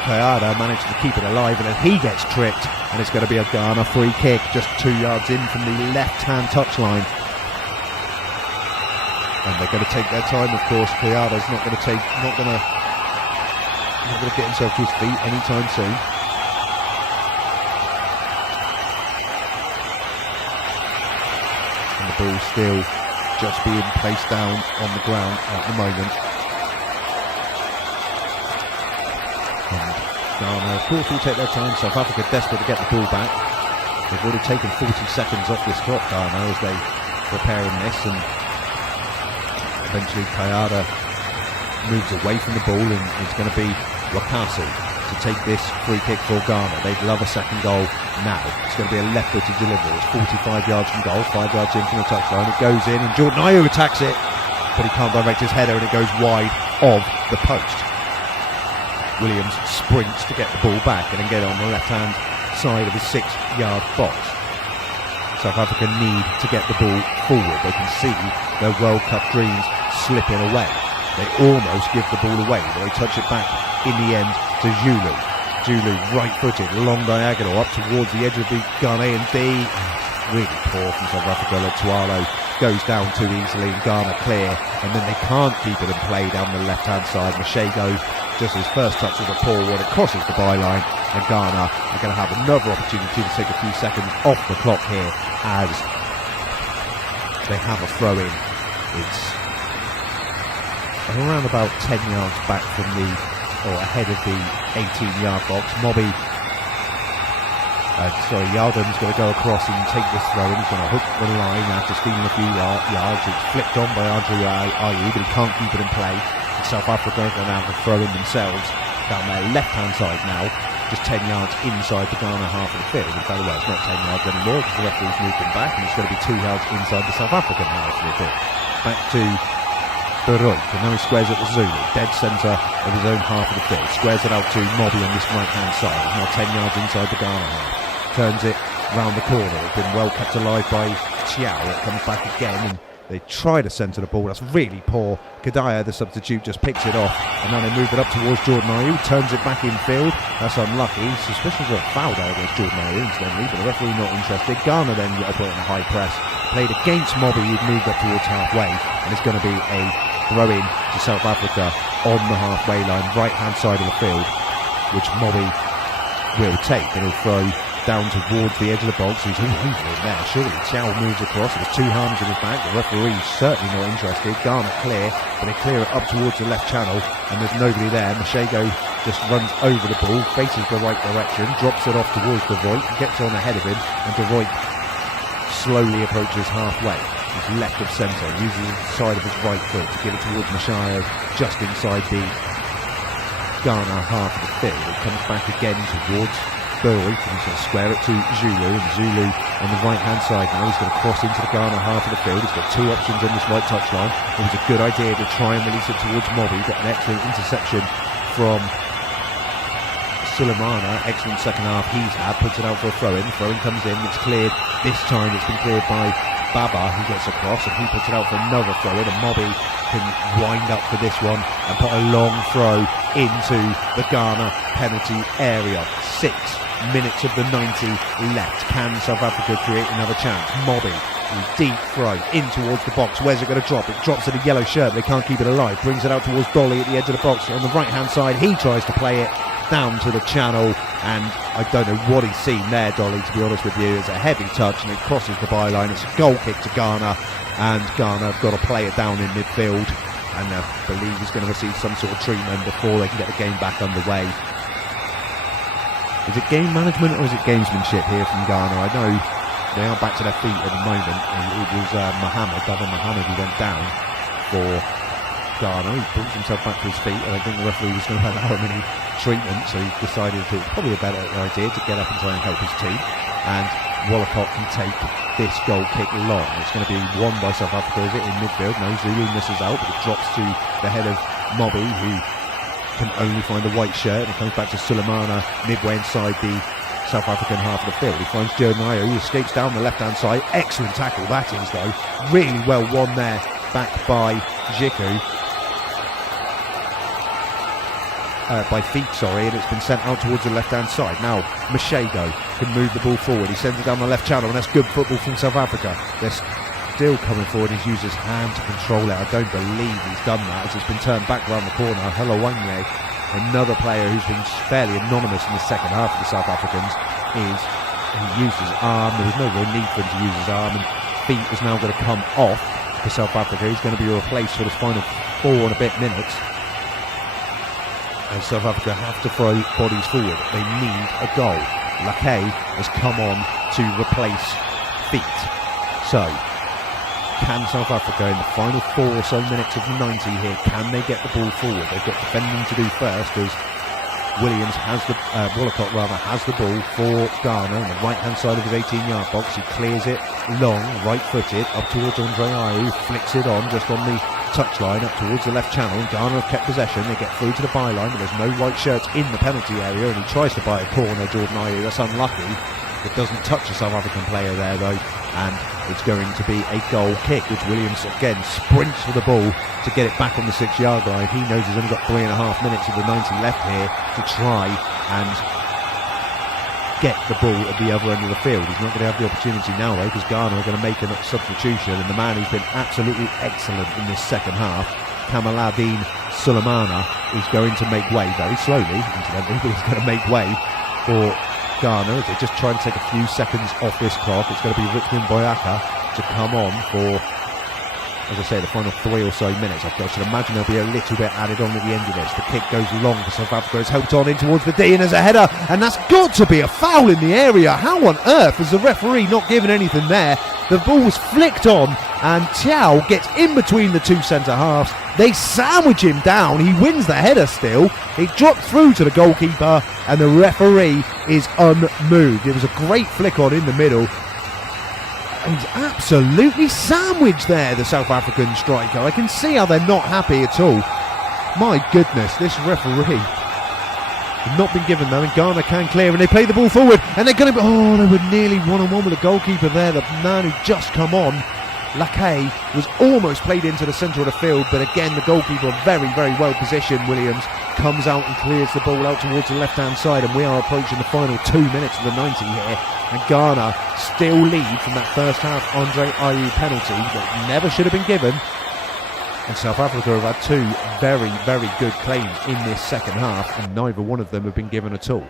Kayada managed to keep it alive, and then he gets tripped, and it's going to be a Ghana free kick just 2 yards in from the left-hand touchline. And they're going to take their time, of course. Kayada's not going to get himself to his feet anytime soon. Ball still just being placed down on the ground at the moment. And Ghana, of course, will take their time. South Africa desperate to get the ball back. They've already taken 40 seconds off this clock, Ghana, as they prepare in this, and eventually Kayada moves away from the ball, and it's going to be Wakaso to take this free kick for Ghana. They'd love a second goal now. It's going to be a left-footed delivery. It's 45 yards from goal, 5 yards in from the touchline. It goes in, and Jordan Ayew attacks it, but he can't direct his header, and it goes wide of the post. Williams sprints to get the ball back and then get it on the left-hand side of his 6-yard box. South Africa need to get the ball forward. They can see their World Cup dreams slipping away. They almost give the ball away, but they touch it back in the end to Zulu. Zulu, right-footed, long diagonal up towards the edge of the Ghanaian D. Really poor from South Africa. Tualo goes down too easily and Ghana clear, and then they can't keep it in play down the left-hand side. Mashego, just his first touch was a poor one. It crosses the byline, and Ghana are going to have another opportunity to take a few seconds off the clock here as they have a throw-in. It's around about 10 yards back from ahead of the 18-yard box. Yardim's going to go across and take this throw in. He's going to hook the line after stealing a few yards. It's flicked on by Andrew Ayew, but he can't keep it in play. And South Africa are going to have a throw in themselves down their left-hand side now, just 10 yards inside the Ghana half of the field. In fact, well, it's not 10 yards anymore because the referee's moved them back, and it's going to be 2 yards inside the South African half of the field. Back to Baroik, and now he squares it to Zulu, dead centre of his own half of the field. Squares it out to Mobby on this right-hand side. He's now 10 yards inside the Ghana half. Turns it round the corner. It's been well kept alive by Chiao. It comes back again, and they try to centre the ball. That's really poor. Kadaya, the substitute, just picks it off, and now they move it up towards Jordan Ayew. Turns it back in field. That's unlucky. Suspicious of a foul there against Jordan Ayew, incidentally, but the referee not interested. Ghana then operating a high press. Played against Mobby, who'd moved up towards halfway, and it's going to be a throw-in to South Africa on the halfway line, right-hand side of the field, which Mobby will take, and he'll throw down towards the edge of the box. He's all over it there. Surely Chow moves across. There's 2 harms in his back. The referee's certainly not interested. Ghana clear, but they clear it up towards the left channel, and there's nobody there. Mashego just runs over the ball, faces the right direction, drops it off towards De Voigt, gets on ahead of him, and De Voigt slowly approaches halfway. He's left of centre, uses the side of his right foot to give it towards Mashayo, just inside the Ghana half of the field. It comes back again towards Burwick, and he's going to square it to Zulu, and Zulu on the right hand side now. He's going to cross into the Ghana half of the field. He's got 2 options on this right touchline. It was a good idea to try and release it towards Mobby, but an excellent interception from Sulemana. Excellent second half he's had. Puts it out for a throw-in. Throw-in comes in. It's cleared. This time it's been cleared by Baba, who gets across, and he puts it out for another throw-in, and Mobby can wind up for this one and put a long throw into the Ghana penalty area. 6 minutes of the 90 left. Can South Africa create another chance? Mobby, deep throw in towards the box. Where's it going to drop? It drops to the yellow shirt, but they can't keep it alive. Brings it out towards Dolly at the edge of the box. On the right hand side, he tries to play it down to the channel, and I don't know what he's seen there, Dolly, to be honest with you. It's a heavy touch and it crosses the byline. It's a goal kick to Ghana, and Ghana have got to play it down in midfield, and I believe he's going to receive some sort of treatment before they can get the game back underway. Is it game management or is it gamesmanship here from Ghana? I know they are back to their feet at the moment, and it was Baba Mohammed, who went down for Ghana. He brought himself back to his feet, and I think the referee was going to allow him any treatment, so he decided it was probably a better idea to get up and try and help his team, and Wollacott can take this goal kick long. It's going to be won by South Africa, is it, in midfield? No, Zulu misses out, but it drops to the head of Mobby, who can only find the white shirt, and it comes back to Sulemana midway inside the South African half of the field. He finds Jordan Ayew, who escapes down the left hand side. Excellent tackle that is, though. Really well won there, back by Jiku. By feet, and it's been sent out towards the left-hand side. Now, Mashego can move the ball forward. He sends it down the left channel, and that's good football from South Africa. They're still coming forward. He's used his hand to control it. I don't believe he's done that, as it's been turned back around the corner. Hello Wanye, another player who's been fairly anonymous in the second half of the South Africans, he used his arm. There was no real need for him to use his arm, and feet is now going to come off for South Africa. He's going to be replaced for the final 4 and a bit minutes. And South Africa have to throw bodies forward. They need a goal. Lakay has come on to replace feet. So, can South Africa in the final 4 or so minutes of 90 here, can they get the ball forward? They've got defending to do first, as Williams has the Wollacott has the ball for Ghana on the right hand side of his 18-yard box. He clears it long, right-footed, up towards Andre Ayew, flicks it on just on the touchline up towards the left channel. Ghana have kept possession. They get through to the byline, but there's no white shirts in the penalty area, and he tries to buy a corner, Jordan Ayew. That's unlucky. It doesn't touch the South African player there, though, and it's going to be a goal kick, which Williams again sprints for the ball to get it back on the 6-yard line. He knows he's only got 3.5 minutes of the 90 left here to try and get the ball at the other end of the field. He's not going to have the opportunity now, though, because Ghana are going to make a substitution, and the man who's been absolutely excellent in this second half, Kamaladeen Sulemana, is going to make way very slowly, incidentally, but he's going to make way for Ghana as they just try and take a few seconds off this clock. It's going to be Richmond Boyaka to come on for, as I say, the final 3 or so minutes. I should imagine there'll be a little bit added on at the end of this. The kick goes long for South Africa. It's helped on in towards the D, and there's a header, and that's got to be a foul in the area. How on earth has the referee not given anything there? The ball was flicked on, and Tiao gets in between the two centre-halves. They sandwich him down. He wins the header still. It dropped through to the goalkeeper, and the referee is unmoved. It was a great flick on in the middle. He's absolutely sandwiched there, the South African striker. I can see how they're not happy at all. My goodness, this referee has not been given though, and Ghana can clear, and they play the ball forward, and they're going to be, oh, they were nearly one-on-one with the goalkeeper there, the man who just come on. Lacay was almost played into the centre of the field, but again the goalkeeper very, very well positioned. Williams comes out and clears the ball out towards the left-hand side, and we are approaching the final 2 minutes of the 90 here, and Ghana still lead from that first half Andre Ayew penalty that never should have been given. And South Africa have had 2 very, very good claims in this second half, and neither one of them have been given at all.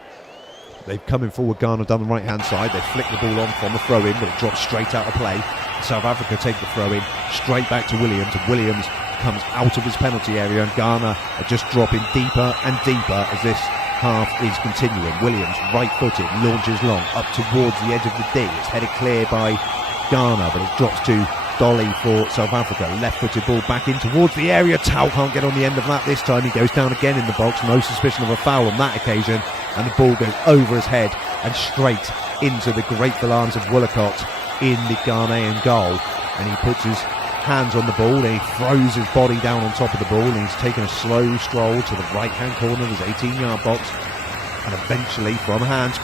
They've come in forward, Ghana down the right hand side. They flick the ball on from the throw in, but it drops straight out of play. South Africa take the throw in straight back to Williams, and Williams comes out of his penalty area, and Ghana are just dropping deeper and deeper as this half is continuing. Williams, right footed, launches long up towards the edge of the D. It's headed clear by Ghana, but it drops to Dolly for South Africa. Left-footed ball back in towards the area. Tau can't get on the end of that this time. He goes down again in the box. No suspicion of a foul on that occasion. And the ball goes over his head and straight into the grateful arms of Woolacott in the Ghanaian goal. And he puts his hands on the ball and he throws his body down on top of the ball, and he's taken a slow stroll to the right-hand corner of his 18-yard box. And eventually, from hands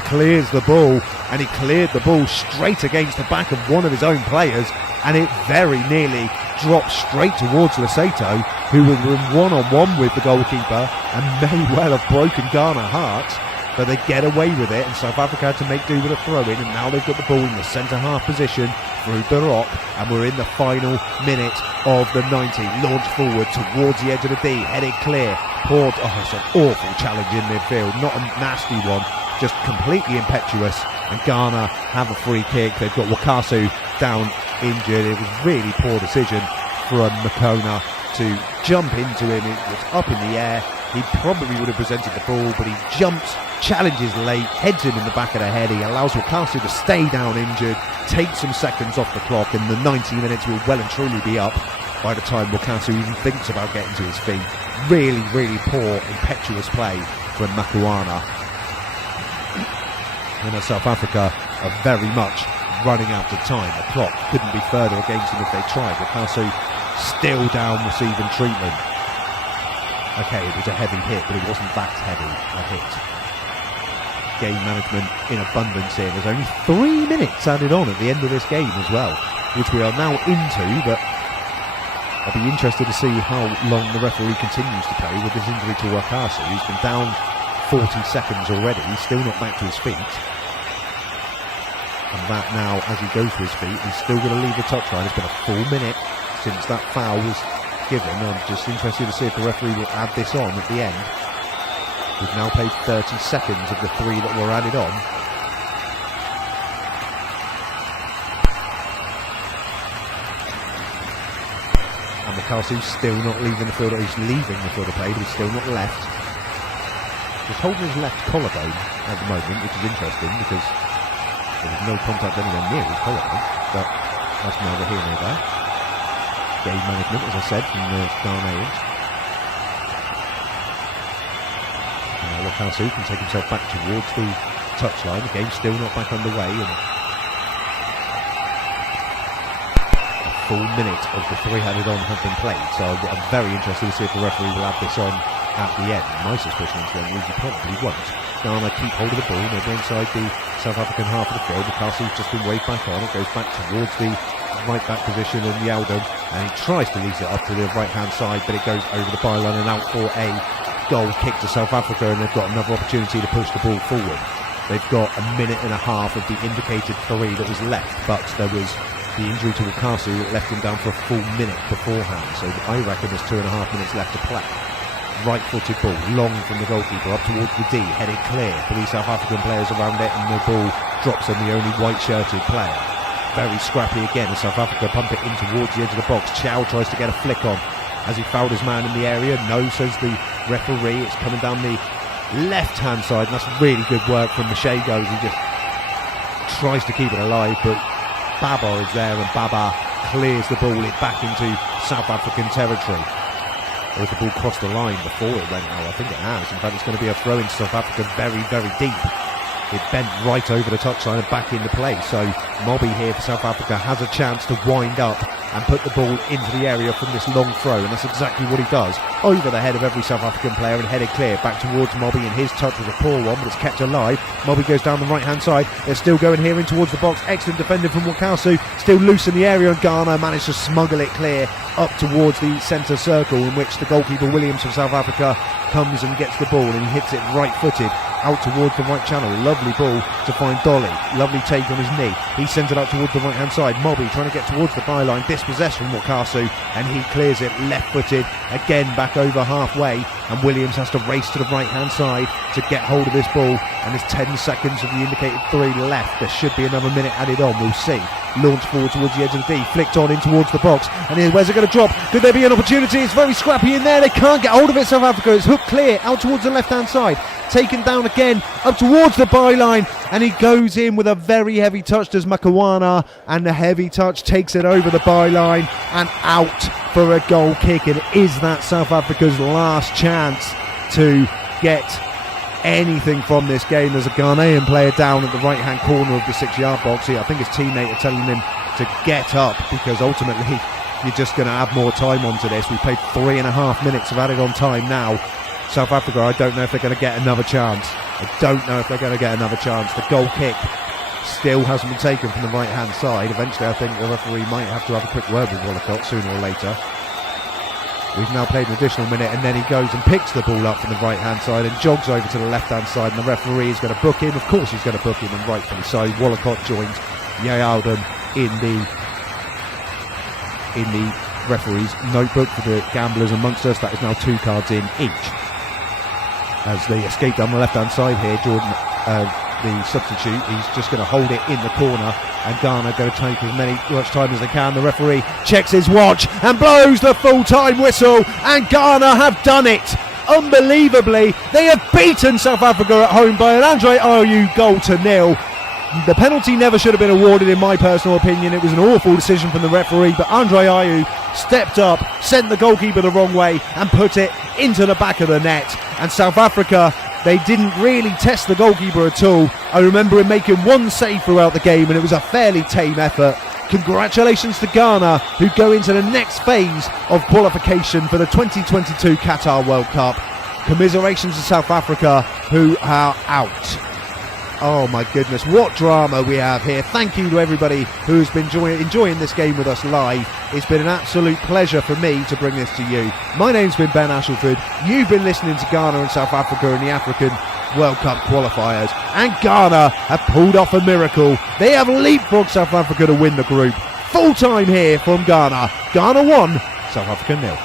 clears the ball, and he cleared the ball straight against the back of one of his own players, and it very nearly dropped straight towards Lesotho, who was in one-on-one with the goalkeeper and may well have broken Ghana hearts, but they get away with it, and South Africa had to make do with a throw-in, and now they've got the ball in the centre-half position through Baroque, and we're in the final minute of the 90. Launch forward towards the edge of the D, headed clear. Port, it's an awful challenge in midfield, not a nasty one, just completely impetuous, and Ghana have a free kick. They've got Wakasu down injured. It was really poor decision from Makona to jump into him. It was up in the air. He probably would have presented the ball, but he jumps, challenges late, heads him in the back of the head. He allows Wakasu to stay down injured, takes some seconds off the clock, and the 90 minutes will well and truly be up by the time Wakasu even thinks about getting to his feet. Really, really poor, impetuous play from Makuana. And South Africa are very much running out of time. The clock couldn't be further against them if they tried. Wakasu still down receiving treatment. Okay, it was a heavy hit, but it wasn't that heavy a hit. Game management in abundance here. There's only 3 minutes added on at the end of this game as well, which we are now into, but I'll be interested to see how long the referee continues to play with this injury to Wakasu. He's been down 40 seconds already. He's still not back to his feet. And that now, as he goes to his feet, he's still going to leave the touchline. It's been a full minute since that foul was given. I'm just interested to see if the referee will add this on at the end. We've now played 30 seconds of the 3 that were added on. And Wakasu's still not leaving the field. He's leaving the field of play, but he's still not left. He's holding his left collarbone at the moment, which is interesting because there was no contact anywhere near his collarbone, but that's neither here nor there. Game management, as I said, from the Ghanaians. Now Wakasu can take himself back towards the touchline. The game's still not back underway, and a full minute of the three added on have been played. So I'm very interested to see if the referee will add this on at the end. My suspicion is that he probably won't. Ghana keep hold of the ball, they're inside the South African half of the field. The castle's just been waved back on, it goes back towards the right back position in Yeldon, and he tries to lease it up to the right hand side, but it goes over the byline and out for a goal kick to South Africa, and they've got another opportunity to push the ball forward. They've got a minute and a half of the indicated 3 that was left, but there was the injury to Wakasu that left him down for a full minute beforehand, so I reckon there's 2.5 minutes left to play. Right-footed ball, long from the goalkeeper, up towards the D, headed clear. 3 South African players around it, and the ball drops on the only white-shirted player. Very scrappy again as South Africa pump it in towards the edge of the box. Chow tries to get a flick on as he fouled his man in the area. No, says the referee. It's coming down the left-hand side, and that's really good work from Mashego as he just tries to keep it alive, but Baba is there, and Baba clears the ball back into South African territory. Or if the ball crossed the line before it went out? I think it has. In fact, it's going to be a throw into South Africa very, very deep. It bent right over the touchline and back into play. So Mobby here for South Africa has a chance to wind up and put the ball into the area from this long throw, and that's exactly what he does. Over the head of every South African player and headed clear back towards Mobby, and his touch was a poor one, but it's kept alive. Mobby goes down the right hand side. They're still going here in towards the box. Excellent defending from Wakasu, still loose in the area, and Ghana managed to smuggle it clear up towards the centre circle, in which the goalkeeper Williams from South Africa comes and gets the ball, and he hits it right footed out towards the right channel. Lovely ball to find Dolly. Lovely take on his knee. He sends it up towards the right hand side. Mobby trying to get towards the byline. Dispossessed from Wakasu, and he clears it left footed again back over halfway, and Williams has to race to the right hand side to get hold of this ball, and there's 10 seconds of the indicated 3 left. There should be another minute added on, we'll see. Launched forward towards the edge of the D, flicked on in towards the box, and here, where's it going to drop? Could there be an opportunity? It's very scrappy in there. They can't get hold of it, South Africa. It's hooked clear out towards the left hand side, taken down again up towards the byline, and he goes in with a very heavy touch, does Makawana, and the heavy touch takes it over the byline and out for a goal kick. And is that South Africa's last chance to get anything from this game? There's a Ghanaian player down at the right hand corner of the 6-yard box here. I think his teammate are telling him to get up, because ultimately you're just going to add more time onto this. We played 3.5 minutes of added on time now. South Africa, I don't know if they're going to get another chance. The goal kick still hasn't been taken from the right hand side. Eventually I think the referee might have to have a quick word with Wollicott sooner or later. We've now played an additional minute, and then he goes and picks the ball up from the right hand side and jogs over to the left hand side, and the referee is going to book him. Of course he's going to book him, and rightfully so. Wollicott joins Yeldon in the referee's notebook for the gamblers amongst us. That is now 2 cards in each. As they escape down the left hand side here, Jordan, the substitute, he's just going to hold it in the corner, and Ghana going to take as much time as they can. The referee checks his watch and blows the full-time whistle, and Ghana have done it. Unbelievably, they have beaten South Africa at home by an Andre Ayew goal to nil. The penalty never should have been awarded, in my personal opinion. It was an awful decision from the referee, but Andre Ayew stepped up, sent the goalkeeper the wrong way, and put it into the back of the net. And South Africa, they didn't really test the goalkeeper at all. I remember him making one save throughout the game, and it was a fairly tame effort. Congratulations to Ghana, who go into the next phase of qualification for the 2022 Qatar World Cup. Commiserations to South Africa, who are out. Oh my goodness, what drama we have here. Thank you to everybody who's been enjoying this game with us live. It's been an absolute pleasure for me to bring this to you. My name's been Ben Ashelford. You've been listening to Ghana and South Africa in the African World Cup qualifiers. And Ghana have pulled off a miracle. They have leapfrogged South Africa to win the group. Full time here from Ghana. Ghana 1, South Africa 0.